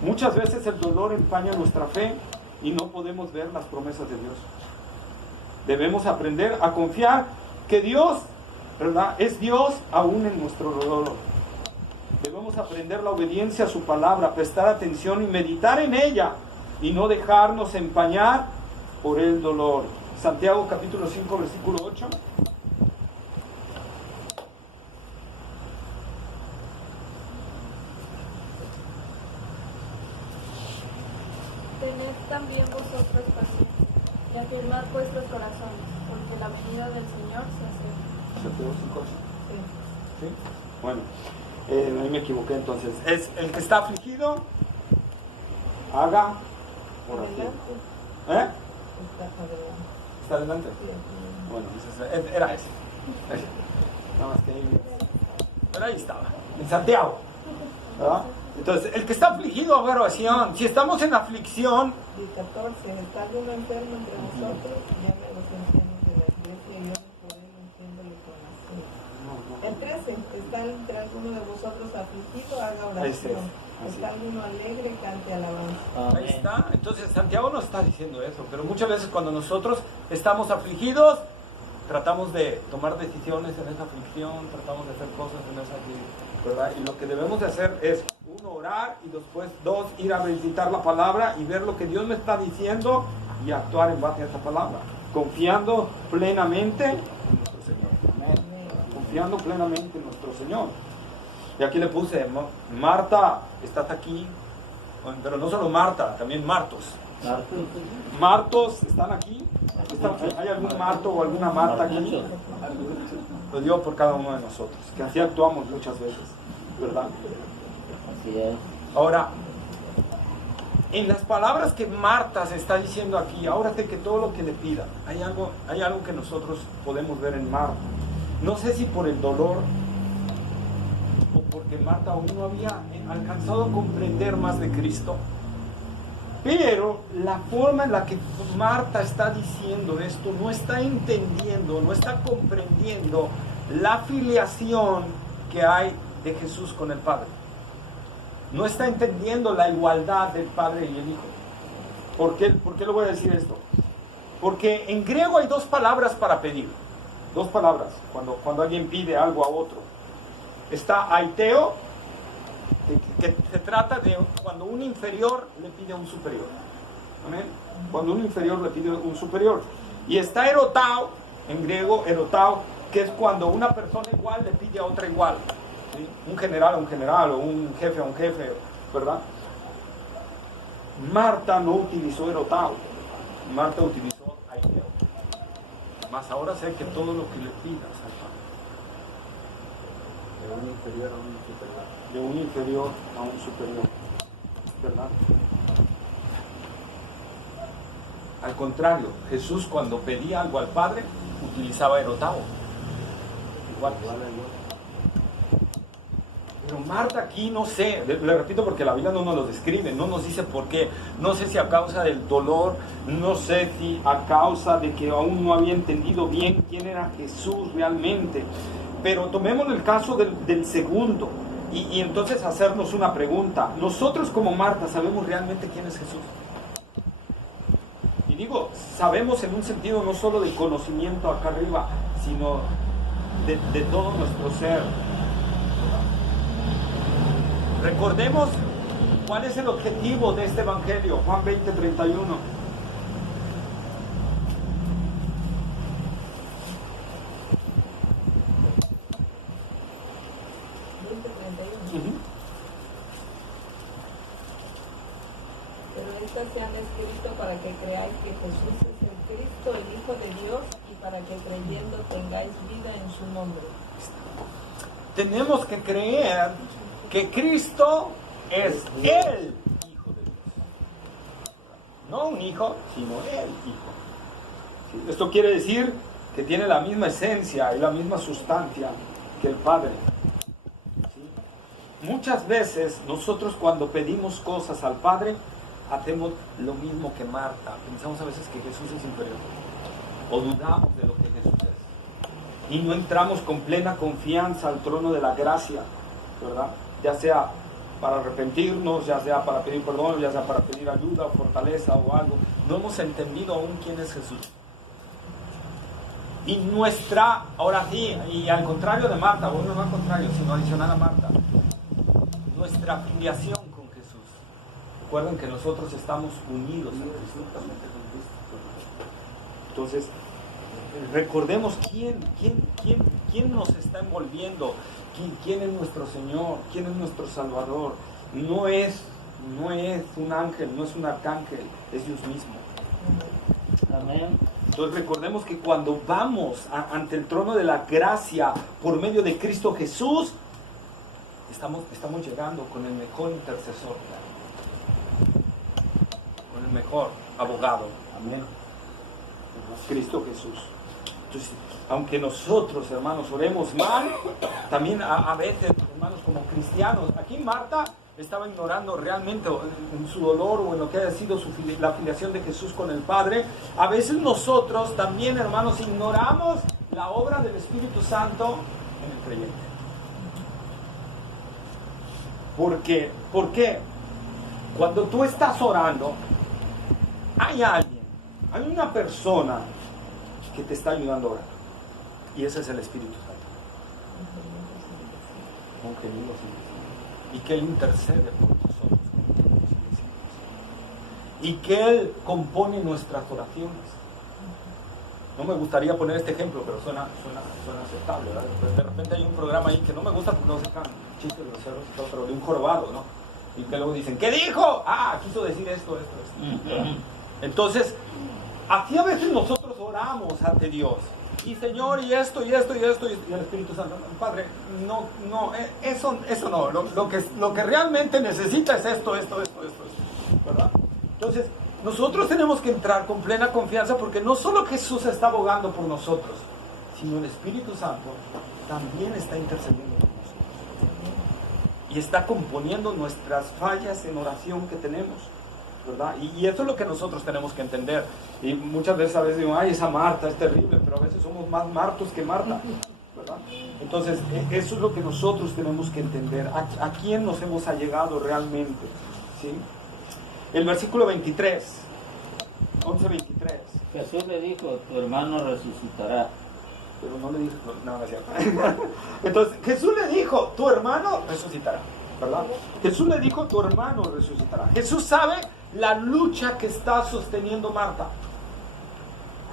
Muchas veces el dolor empaña nuestra fe y no podemos ver las promesas de Dios. Debemos aprender a confiar que Dios, ¿verdad?, es Dios aún en nuestro dolor. Debemos aprender la obediencia a su palabra, prestar atención y meditar en ella y no dejarnos empañar por el dolor. Santiago capítulo 5 versículo 8. Tened también vosotros paciencia y afirmad vuestros corazones, porque la venida del Señor se acerca. Santiago 5 8. Sí. ¿Sí? Bueno, ahí me equivoqué entonces. Es el que está afligido, haga oración. ¿Eh? ¿Está adelante? Bueno, entonces, era ese. Nada más que ahí. Pero ahí estaba, en Santiago. ¿Verdad? Entonces, el que está afligido, haga oración. Si estamos en aflicción, Y 14, ¿está alguno enfermo entre vosotros? Llame a los ancianos de la iglesia y oren por él, ungiéndole con aceite. El 13, ¿está entre alguno de vosotros afligido? Haga oración. ¿Está alguno alegre? Cante alabanza. ahí está. Entonces, Santiago no está diciendo eso, pero muchas veces cuando nosotros estamos afligidos, tratamos de tomar decisiones en esa aflicción, tratamos de hacer cosas en esa aflicción, ¿verdad? Y lo que debemos de hacer es, uno, orar, y después, dos, ir a visitar la palabra y ver lo que Dios me está diciendo y actuar en base a esa palabra, confiando plenamente en nuestro Señor. Amén. Confiando plenamente en nuestro Señor. Y aquí le puse, Marta, ¿estás aquí? Bueno, pero no solo Marta, también Martos. ¿Martos están aquí? ¿Hay algún Marto o alguna Marta aquí? Lo digo por cada uno de nosotros, que así actuamos muchas veces, ¿verdad? Así es. Ahora, en las palabras que Marta se está diciendo aquí, ahora sé que todo lo que le pida, hay algo que nosotros podemos ver en Marta. No sé si por el dolor o porque Marta aún no había alcanzado a comprender más de Cristo. Pero la forma en la que Marta está diciendo esto, no está entendiendo, no está comprendiendo la filiación que hay de Jesús con el Padre. No está entendiendo la igualdad del Padre y el Hijo. ¿Por qué lo voy a decir esto? Porque en griego hay dos palabras para pedir. Dos palabras cuando alguien pide algo a otro. Está aiteo, que se trata de cuando un inferior le pide a un superior. ¿Amén? Cuando un inferior le pide a un superior. Y está erotao, en griego, erotao, que es cuando una persona igual le pide a otra igual. ¿Sí? Un general a un general, o un jefe a un jefe, ¿verdad? Marta no utilizó erotao, Marta utilizó aiteo. Más ahora sé que todo lo que le pidas al Padre. De un inferior a un superior. De un inferior a un superior, ¿verdad? Al contrario, Jesús cuando pedía algo al Padre utilizaba erotao. Igual. Pero Marta aquí no sé, le repito porque la Biblia no nos lo describe, no nos dice por qué, no sé si a causa del dolor, no sé si a causa de que aún no había entendido bien quién era Jesús realmente, pero tomemos el caso del segundo y entonces hacernos una pregunta. Nosotros como Marta sabemos realmente quién es Jesús. Y digo, sabemos en un sentido no solo de conocimiento acá arriba, sino de todo nuestro ser. Recordemos cuál es el objetivo de este evangelio, Juan 20:31. Pero estas se han escrito para que creáis que Jesús es el Cristo, el Hijo de Dios, y para que creyendo tengáis vida en su nombre. Tenemos que creer que Cristo es el Hijo de Dios. No un hijo, sino el Hijo. ¿Sí? Esto quiere decir que tiene la misma esencia y la misma sustancia que el Padre. ¿Sí? Muchas veces nosotros cuando pedimos cosas al Padre, hacemos lo mismo que Marta. Pensamos a veces que Jesús es inferior. O dudamos de lo que Jesús es. Y no entramos con plena confianza al trono de la gracia, ¿verdad? Ya sea para arrepentirnos, ya sea para pedir perdón, ya sea para pedir ayuda o fortaleza o algo. No hemos entendido aún quién es Jesús. Y nuestra, ahora sí, y al contrario de Marta, bueno, no al contrario, sino adicional a Marta, nuestra filiación con Jesús. Recuerden que nosotros estamos unidos en Cristo. Entonces, recordemos quién nos está envolviendo, quién es nuestro Señor, quién es nuestro Salvador. No es un ángel, no es un arcángel, es Dios mismo. Amén. Entonces recordemos que cuando vamos ante el trono de la gracia por medio de Cristo Jesús, estamos llegando con el mejor intercesor, con el mejor abogado. Amén. Cristo Jesús. Entonces, aunque nosotros, hermanos, oremos mal, también a veces, hermanos, como cristianos, aquí Marta estaba ignorando realmente en su dolor o en lo que haya sido la filiación de Jesús con el Padre. A veces nosotros también, hermanos, ignoramos la obra del Espíritu Santo en el creyente. ¿Por qué? Cuando tú estás orando, hay una persona que te está ayudando a orar. Y ese es el Espíritu Santo. Con gemidos y que Él intercede por nosotros. Y que Él compone nuestras oraciones. No me gustaría poner este ejemplo, pero suena aceptable, ¿verdad? Pues de repente hay un programa ahí que no me gusta porque no sacan chistes groseros y todo, pero de un jorobado, ¿no? Y que luego dicen, ¿qué dijo? Quiso decir esto. Entonces, aquí a veces nosotros oramos ante Dios. Y Señor, y esto, y el Espíritu Santo, Padre, eso no, lo que realmente necesita es esto, ¿verdad? Entonces, nosotros tenemos que entrar con plena confianza porque no solo Jesús está abogando por nosotros, sino el Espíritu Santo también está intercediendo por nosotros. y está componiendo nuestras fallas en oración que tenemos, ¿verdad? Y eso es lo que nosotros tenemos que entender. Y muchas veces a veces digo, ay, esa Marta es terrible, pero a veces somos más Martos que Marta, ¿verdad? Entonces, eso es lo que nosotros tenemos que entender. ¿A quién nos hemos allegado realmente? ¿Sí? El versículo 23, 11:23. Jesús le dijo, tu hermano resucitará. Pero no le dijo, no es cierto. Entonces, Jesús le dijo, tu hermano resucitará, ¿verdad? Jesús le dijo, tu hermano resucitará. Jesús sabe la lucha que está sosteniendo Marta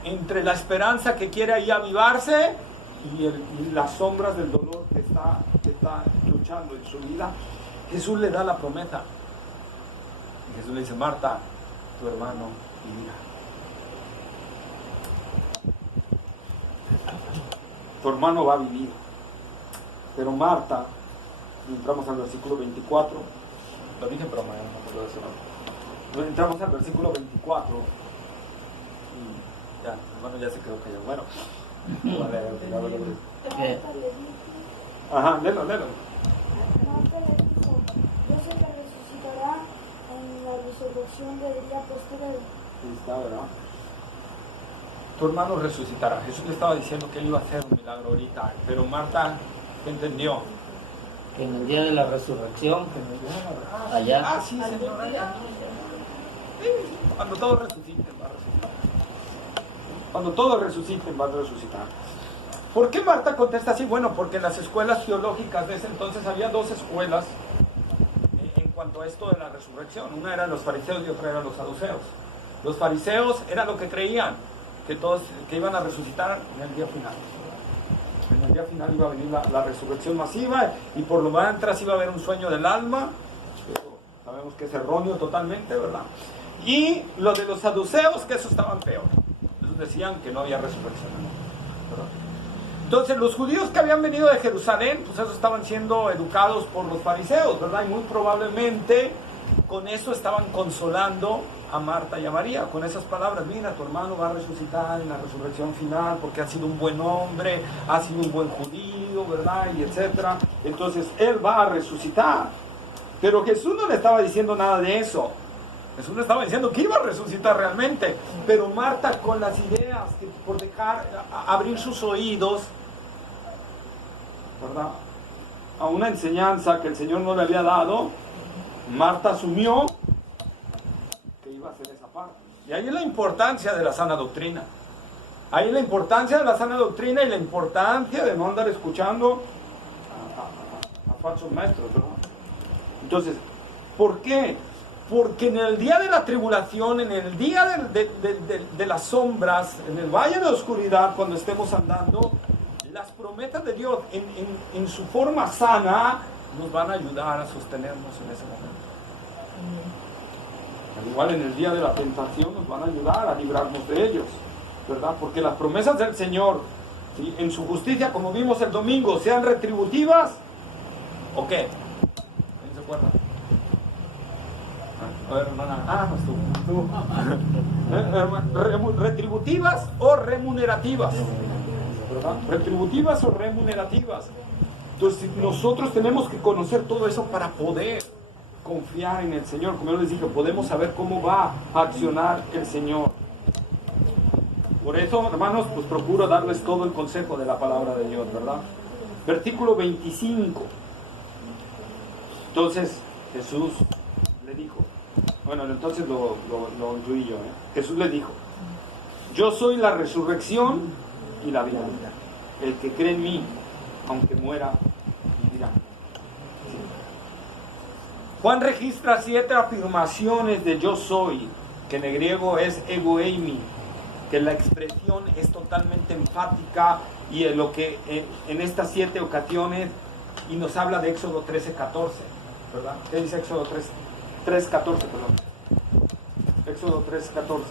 entre la esperanza que quiere ahí avivarse y las sombras del dolor que está luchando en su vida. Jesús le da la promesa y Jesús le dice, Marta, tu hermano vivirá. Tu hermano va a vivir. Pero Marta, entramos al versículo 24, lo dije pero mañana no puedo decirlo. Entramos al versículo 24 y ya, hermano ya se quedó callado. Bueno, ¿Qué? ajá, léelo. Marta le dijo, yo sé que resucitará en la resurrección del día posterior. Ahí está, ¿verdad? Tu hermano resucitará. Jesús le estaba diciendo que él iba a hacer un milagro ahorita, pero Marta entendió. Que en el día de la resurrección, allá. Ah, sí, Señor, allá. Sí, cuando todos resuciten, va a resucitar. Cuando todos resuciten, va a resucitar. ¿Por qué Marta contesta así? Bueno, porque en las escuelas teológicas de ese entonces había dos escuelas en cuanto a esto de la resurrección. Una eran los fariseos y otra eran los saduceos. Los fariseos era lo que creían, que iban a resucitar en el día final. En el día final iba a venir la resurrección masiva y por lo mientras iba a haber un sueño del alma. Pero sabemos que es erróneo totalmente, ¿verdad? Y lo de los saduceos, que eso estaban peor. Ellos decían que no había resurrección, ¿verdad? Entonces los judíos que habían venido de Jerusalén, pues esos estaban siendo educados por los fariseos, ¿verdad? Y muy probablemente con eso estaban consolando a Marta y a María, con esas palabras, mira, tu hermano va a resucitar en la resurrección final porque ha sido un buen hombre, ha sido un buen judío, ¿verdad? Y etcétera. Entonces él va a resucitar. Pero Jesús no le estaba diciendo nada de eso. Jesús le estaba diciendo que iba a resucitar realmente. Pero Marta, con las ideas, que por dejar abrir sus oídos, ¿verdad?, a una enseñanza que el Señor no le había dado, Marta asumió que iba a hacer esa parte. Y ahí es la importancia de la sana doctrina. Ahí es la importancia de la sana doctrina y la importancia de no andar escuchando a falsos maestros, ¿verdad? Entonces, ¿por qué? Porque en el día de la tribulación, en el día de las sombras, en el valle de la oscuridad, cuando estemos andando, las promesas de Dios en su forma sana nos van a ayudar a sostenernos en ese momento. Al igual en el día de la tentación nos van a ayudar a librarnos de ellos, ¿verdad? Porque las promesas del Señor, ¿sí?, en su justicia, como vimos el domingo, sean retributivas, ¿o qué? ¿Quién se acuerda? A ver, hermana, pues tú. ¿Retributivas o remunerativas? ¿Verdad? Retributivas o remunerativas. Entonces nosotros tenemos que conocer todo eso para poder confiar en el Señor. Como yo les dije, podemos saber cómo va a accionar el Señor. Por eso, hermanos, pues procuro darles todo el consejo de la palabra de Dios, ¿verdad? Versículo 25. Entonces Jesús le dijo, bueno, entonces lo incluí yo, Jesús le dijo, yo soy la resurrección y la vida. El que cree en mí, aunque muera, vivirá. Sí. Juan registra 7 afirmaciones de yo soy, que en el griego es ego eimi, que la expresión es totalmente enfática y en lo que en estas 7 ocasiones, y nos habla de Éxodo 13:14, ¿verdad? ¿Qué dice Éxodo 3:14, perdón? Éxodo 3:14.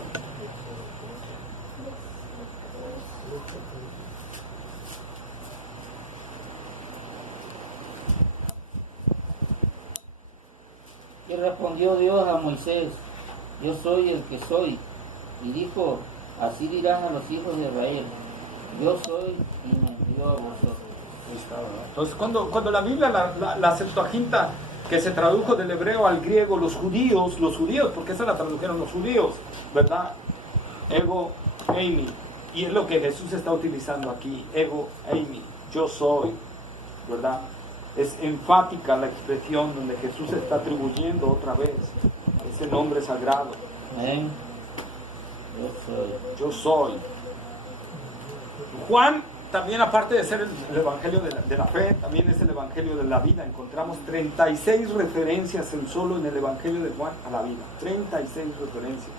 Y respondió Dios a Moisés, yo soy el que soy. Y dijo, así dirás a los hijos de Israel, yo soy y me envió a vosotros. Ahí está, ¿verdad? Entonces, cuando la Biblia, la Septuaginta, que se tradujo del hebreo al griego, los judíos, porque esa la tradujeron los judíos, ¿verdad? Ego, eimi. Y es lo que Jesús está utilizando aquí, ego, eimi, yo soy, ¿verdad? Es enfática la expresión donde Jesús está atribuyendo otra vez ese nombre sagrado. Amén. Yo soy. Juan también, aparte de ser el evangelio de la fe, también es el evangelio de la vida. Encontramos 36 referencias solo en el evangelio de Juan a la vida. 36 referencias.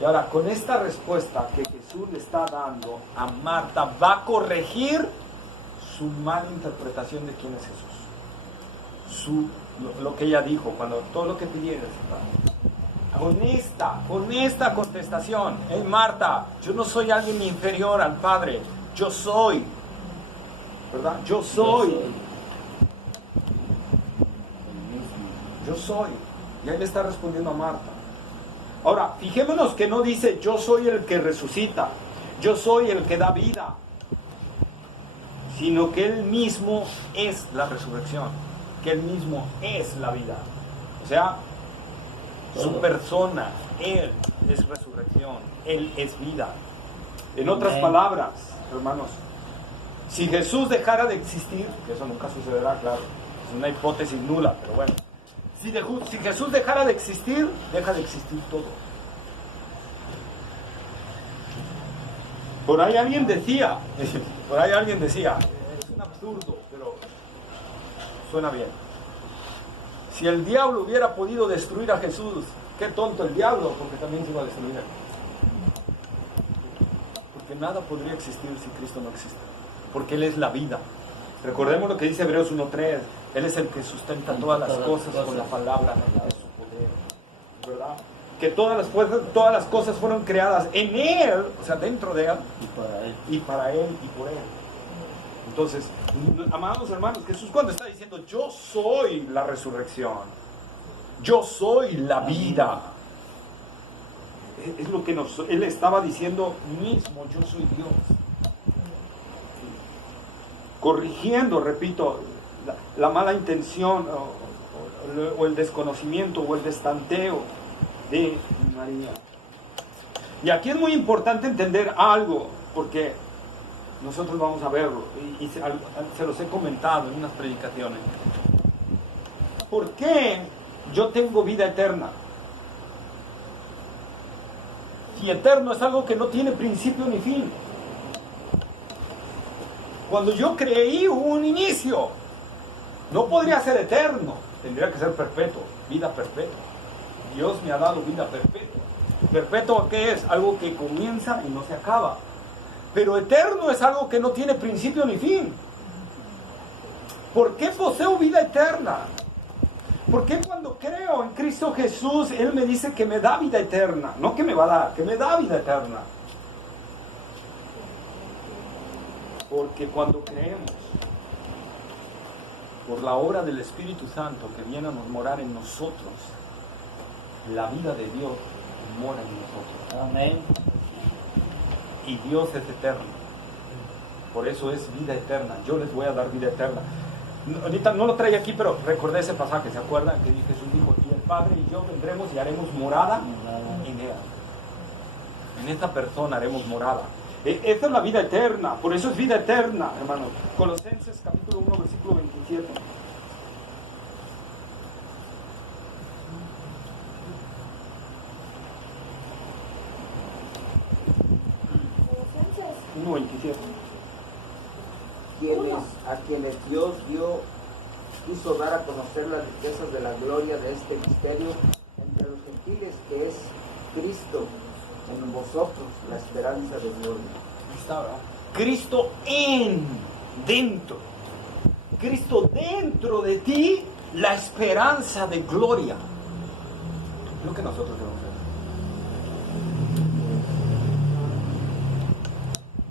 Y ahora, con esta respuesta que Jesús le está dando a Marta, va a corregir su mala interpretación de quién es Jesús. Lo que ella dijo, cuando todo lo que pidieras, con esta contestación: hey Marta, yo no soy alguien inferior al Padre, yo soy, ¿verdad? Yo soy. Y ahí le está respondiendo a Marta. Ahora, fijémonos que no dice yo soy el que resucita, yo soy el que da vida, sino que Él mismo es la resurrección, que Él mismo es la vida. O sea, su persona, Él es resurrección, Él es vida. En otras palabras, hermanos, si Jesús dejara de existir, que eso nunca sucederá, claro, es una hipótesis nula, pero bueno, si Jesús dejara de existir, deja de existir todo. Por ahí alguien decía, es un absurdo, pero suena bien. Si el diablo hubiera podido destruir a Jesús, qué tonto el diablo, porque también se iba a destruir. Porque nada podría existir si Cristo no existe, porque Él es la vida. Recordemos lo que dice Hebreos 1:3, Él es el que sustenta todas las cosas con la palabra de su poder, ¿verdad? Que todas las cosas fueron creadas en Él, o sea, dentro de Él, y para Él y por Él. Entonces, amados hermanos, Jesús cuando está diciendo yo soy la resurrección, yo soy la vida, es lo que Él estaba diciendo mismo: yo soy Dios. Corrigiendo, repito, la mala intención o el desconocimiento o el destanteo de María. Y aquí es muy importante entender algo, porque nosotros vamos a verlo, y se los he comentado en unas predicaciones. ¿Por qué yo tengo vida eterna? Si eterno es algo que no tiene principio ni fin. Cuando yo creí hubo un inicio. No podría ser eterno, tendría que ser perpetuo, vida perpetua. Dios me ha dado vida perpetua. ¿Perpetuo qué es? Algo que comienza y no se acaba. Pero eterno es algo que no tiene principio ni fin. ¿Por qué poseo vida eterna? Porque cuando creo en Cristo Jesús, Él me dice que me da vida eterna. No que me va a dar, que me da vida eterna. Porque cuando creemos por la obra del Espíritu Santo que viene a morar en nosotros, la vida de Dios mora en nosotros. Amén. Y Dios es eterno. Por eso es vida eterna. Yo les voy a dar vida eterna. Ahorita no lo trae aquí, pero recordé ese pasaje. ¿Se acuerdan? Que Jesús dijo: y el Padre y yo vendremos y haremos morada en Él. En esta persona haremos morada. Esta es la vida eterna. Por eso es vida eterna, hermanos. Colosenses capítulo 1, versículo 27. A quienes Dios quiso dar a conocer las riquezas de la gloria de este misterio entre los gentiles, que es Cristo en vosotros, la esperanza de gloria. Está, ¿verdad? Cristo dentro. Cristo dentro de ti, la esperanza de gloria. Es lo que nosotros debemos hacer.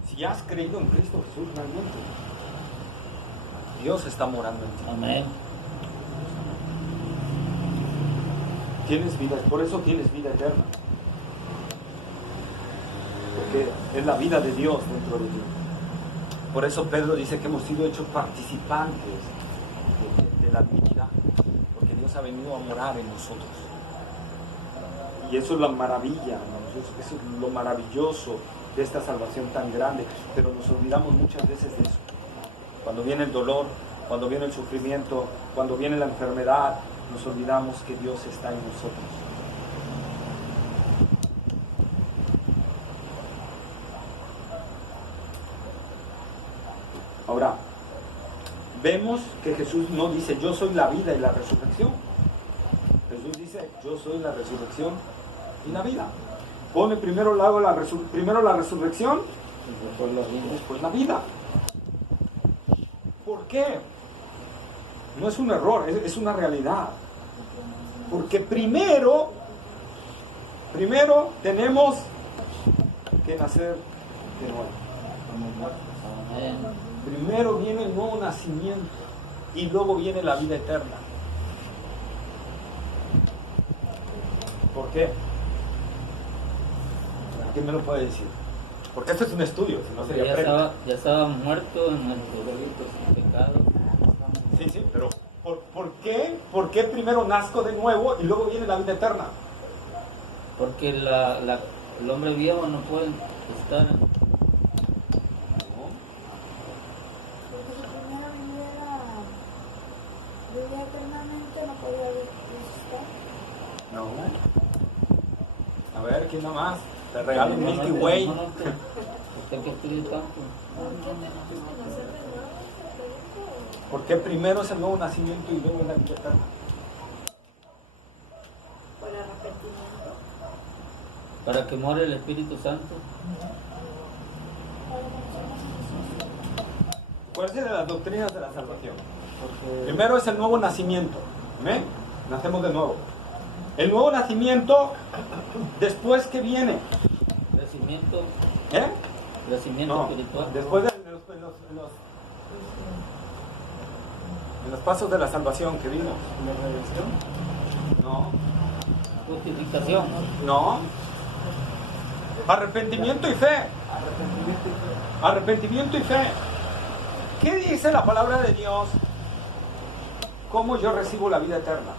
Si has creído en Cristo Jesús realmente, Dios está morando en ti. Amén. Tienes vida, por eso tienes vida eterna. Porque es la vida de Dios dentro de ti. Por eso Pedro dice que hemos sido hechos participantes de la divinidad, porque Dios ha venido a morar en nosotros. Y eso es la maravilla, ¿no? Eso es lo maravilloso de esta salvación tan grande, pero nos olvidamos muchas veces de eso. Cuando viene el dolor, cuando viene el sufrimiento, cuando viene la enfermedad, nos olvidamos que Dios está en nosotros. Ahora, vemos que Jesús no dice yo soy la vida y la resurrección. Jesús dice yo soy la resurrección y la vida. Pone primero la resurrección y después la vida. ¿Por qué? No es un error, es una realidad. Porque primero tenemos que nacer de nuevo. Primero viene el nuevo nacimiento y luego viene la vida eterna. ¿Por qué? ¿Quién me lo puede decir? Porque esto es un estudio, si no sería ya estaba muerto en nuestros delitos y pecados. Sí, pero ¿por qué? ¿Por qué primero nazco de nuevo y luego viene la vida eterna? Porque el hombre viejo no puede estar en... Porque si primero vivía eternamente, no podía resucitar. No. A ver, ¿quién más? Te regalo un Milky Way. ¿Usted que estudia tanto? ¿Por qué tenemos que nacer de nuevo? ¿Por qué primero es el nuevo nacimiento y luego la vida eterna? Por arrepentimiento. Para que more el Espíritu Santo. ¿Cuál es de las doctrinas de la salvación? Primero es el nuevo nacimiento. ¿Amén? Nacemos de nuevo. El nuevo nacimiento, después que viene. Crecimiento. Crecimiento espiritual. Después de en los pasos de la salvación que vimos. ¿La redención? No. Justificación. No. Arrepentimiento y fe. Arrepentimiento y fe. ¿Qué dice la palabra de Dios? ¿Cómo yo recibo la vida eterna?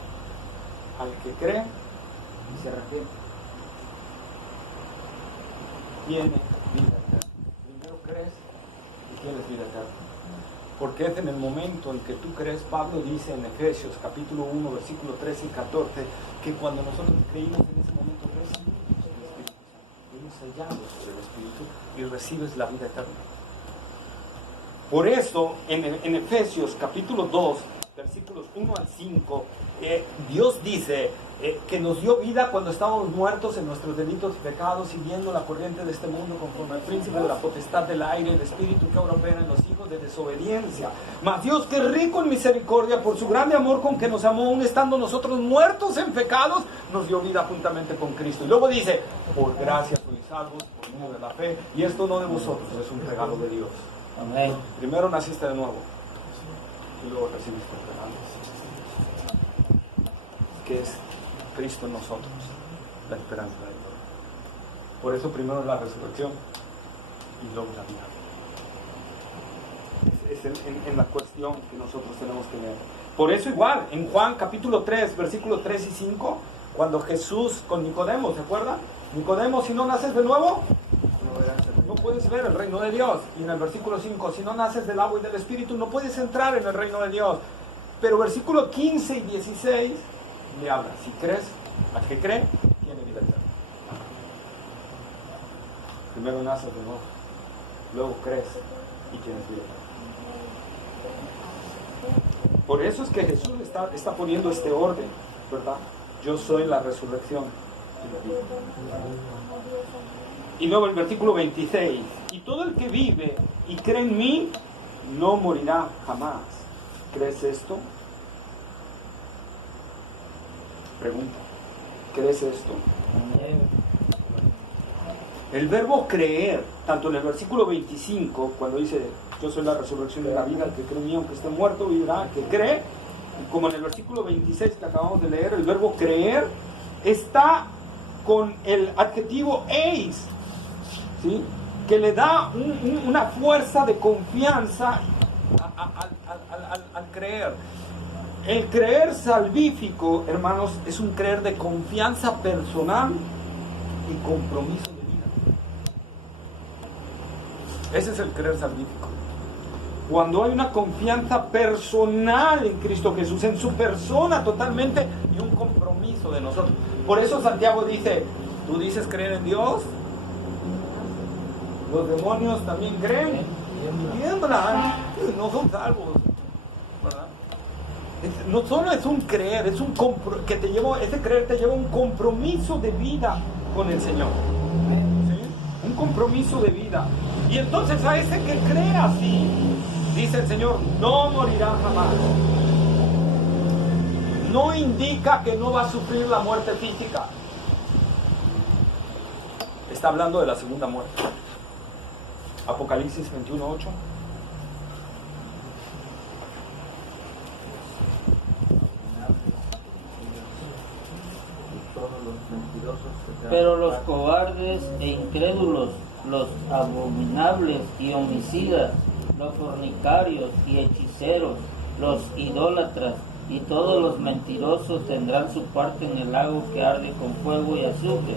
Al que cree y se arrepiente. Tiene vida eterna. Primero crees y tienes vida eterna. Porque es en el momento en que tú crees, Pablo dice en Efesios capítulo 1, versículos 13 y 14, que cuando nosotros creímos en ese momento recibimos el Espíritu Santo. Fuimos sellados por el Espíritu y recibes la vida eterna. Por eso, en Efesios capítulo 2, versículos 1 al 5, Dios dice que nos dio vida cuando estábamos muertos en nuestros delitos y pecados, siguiendo la corriente de este mundo conforme al príncipe de la potestad del aire, el espíritu que ahora opera en los hijos de desobediencia. Mas Dios, que rico en misericordia, por su grande amor con que nos amó, aun estando nosotros muertos en pecados, nos dio vida juntamente con Cristo. Y luego dice, por gracia sois salvos, por medio de la fe, y esto no de vosotros, es un regalo de Dios. Amén. Primero naciste de nuevo y luego recibiste el regalo, que es Cristo en nosotros, la esperanza de Dios. Por eso primero la resurrección y luego la vida. Es en la cuestión que nosotros tenemos que ver. Por eso igual, en Juan capítulo 3, versículos 3 y 5, cuando Jesús con Nicodemo, ¿se acuerda? Nicodemo, si no naces de nuevo, no puedes ver el reino de Dios. Y en el versículo 5, si no naces del agua y del Espíritu, no puedes entrar en el reino de Dios. Pero versículo 15 y 16 le habla, si crees, al que cree, tiene vida eterna. Primero naces de nuevo, luego crees y tienes vida eterna. Por eso es que Jesús está poniendo este orden, ¿verdad? Yo soy la resurrección y la vida. Y luego el versículo 26, y todo el que vive y cree en mí, no morirá jamás. ¿Crees esto? Pregunta, ¿crees esto? El verbo creer, tanto en el versículo 25, cuando dice, yo soy la resurrección de la vida, el que cree en mí, aunque esté muerto, vivirá, que cree, y como en el versículo 26 que acabamos de leer, el verbo creer está con el adjetivo eis, ¿sí? que le da una fuerza de confianza al creer. El creer salvífico, hermanos, es un creer de confianza personal y compromiso de vida. Ese es el creer salvífico. Cuando hay una confianza personal en Cristo Jesús, en su persona totalmente, y un compromiso de nosotros. Por eso Santiago dice, ¿tú dices creer en Dios? Los demonios también creen y tiemblan, no son salvos, ¿verdad? No solo es un creer, es un que te lleva, ese creer te lleva a un compromiso de vida con el Señor, ¿sí? Un compromiso de vida. Y entonces a ese que cree así, dice el Señor, no morirá jamás. No indica que no va a sufrir la muerte física. Está hablando de la segunda muerte. Apocalipsis 21:8. Pero los cobardes e incrédulos, los abominables y homicidas, los fornicarios y hechiceros, los idólatras y todos los mentirosos tendrán su parte en el lago que arde con fuego y azufre,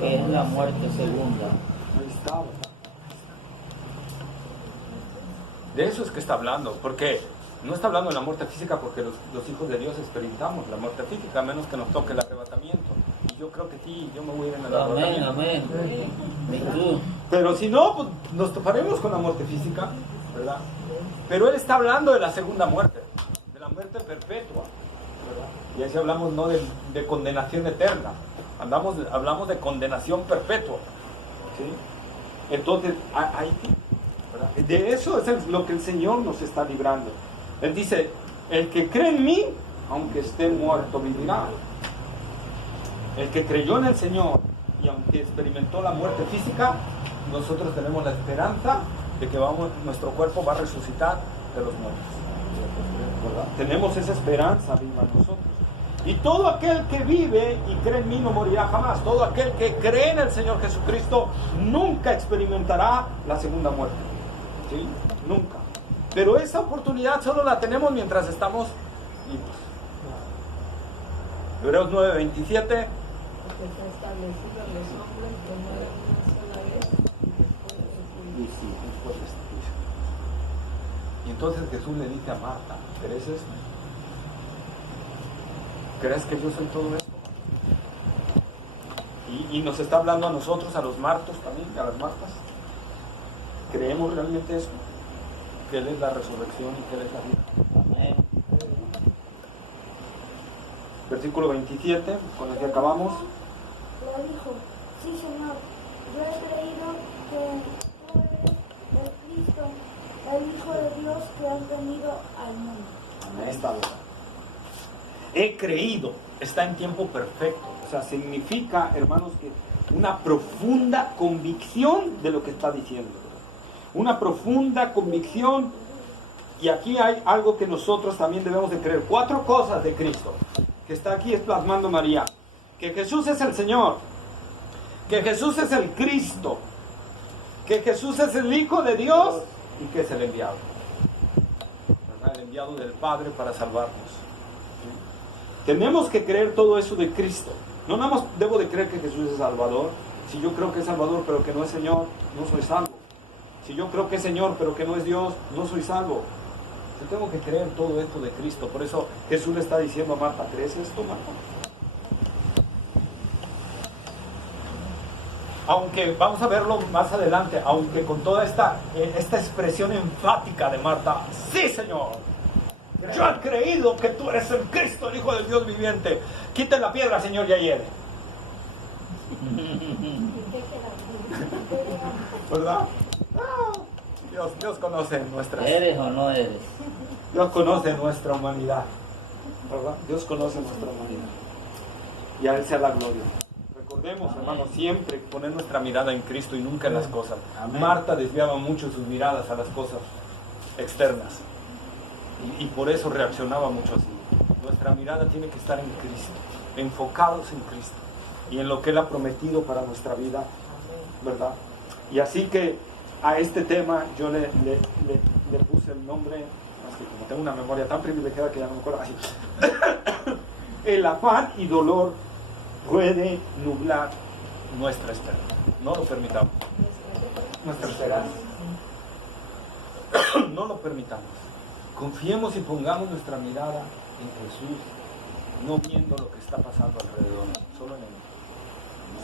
que es la muerte segunda. Ahí está. De eso es que está hablando, porque no está hablando de la muerte física, porque los hijos de Dios experimentamos la muerte física, a menos que nos toque el arrebatamiento. Y yo creo que sí, yo me voy a ir en el arrebatamiento. Amén, amén. ¿Y tú? Pero si no, pues nos toparemos con la muerte física, ¿verdad? Pero él está hablando de la segunda muerte, de la muerte perpetua, ¿verdad? Y así hablamos no de condenación eterna, hablamos de condenación perpetua, ¿sí? Entonces, ahí, ¿verdad? De eso es lo que el Señor nos está librando. Él dice, el que cree en mí, aunque esté muerto, vivirá. El que creyó en el Señor y aunque experimentó la muerte física, nosotros tenemos la esperanza de que nuestro cuerpo va a resucitar de los muertos, ¿verdad? Tenemos esa esperanza viva en nosotros. Y todo aquel que vive y cree en mí no morirá jamás. Todo aquel que cree en el Señor Jesucristo nunca experimentará la segunda muerte, ¿sí? Nunca. Pero esa oportunidad solo la tenemos mientras estamos vivos. Hebreos 9:27. Porque está establecido en los hombres de muere una sola vez y después de este juicio. Y entonces Jesús le dice a Marta, ¿crees esto? ¿Crees que yo soy todo esto? Y nos está hablando a nosotros, a los martos también, a las martas. ¿Creemos realmente eso? Que Él es la resurrección y que Él es la vida. Amén. Versículo 27, con el que acabamos. Le dijo, sí Señor, yo he creído que tú eres el Cristo, el Hijo de Dios que has venido al mundo. Amén. Está bien. He creído, está en tiempo perfecto. O sea, significa, hermanos, que una profunda convicción de lo que está diciendo. Una profunda convicción. Y aquí hay algo que nosotros también debemos de creer. 4 cosas de Cristo que está aquí plasmando María. Que Jesús es el Señor. Que Jesús es el Cristo. Que Jesús es el Hijo de Dios. Y que es el enviado. ¿Verdad? El enviado del Padre para salvarnos. ¿Sí? Tenemos que creer todo eso de Cristo. No nada más debo de creer que Jesús es Salvador. Si yo creo que es Salvador pero que no es Señor, no soy salvo. Si yo creo que es Señor pero que no es Dios, no soy salvo. Yo tengo que creer todo esto de Cristo. Por eso Jesús le está diciendo a Marta, ¿crees esto, Marta? Aunque, vamos a verlo más adelante, aunque con toda esta expresión enfática de Marta, sí Señor, yo he creído que tú eres el Cristo, el Hijo del Dios viviente. Quiten la piedra, Señor, ya hiere. ¿Verdad? Dios conoce nuestra... ¿Eres o no eres? Dios conoce nuestra humanidad, ¿verdad? Dios conoce nuestra humanidad. Y a Él sea la gloria. Recordemos, hermanos, siempre poner nuestra mirada en Cristo y nunca en las cosas. Amén. Marta desviaba mucho sus miradas a las cosas externas. Y por eso reaccionaba mucho así. Nuestra mirada tiene que estar en Cristo, enfocados en Cristo y en lo que Él ha prometido para nuestra vida, ¿verdad? Y así que a este tema yo le puse el nombre, así como tengo una memoria tan privilegiada que ya no me acuerdo, así. El afán y dolor puede nublar nuestra esperanza. No lo permitamos. Nuestra esperanza. No lo permitamos. Confiemos y pongamos nuestra mirada en Jesús, no viendo lo que está pasando alrededor, solo en Él.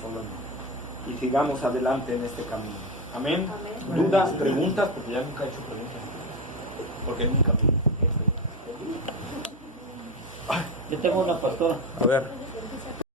Solo en Él. Y sigamos adelante en este camino. Amén. Amén. ¿Dudas, preguntas? Porque ya nunca he hecho preguntas. Porque nunca. Yo tengo una, pastora. A ver.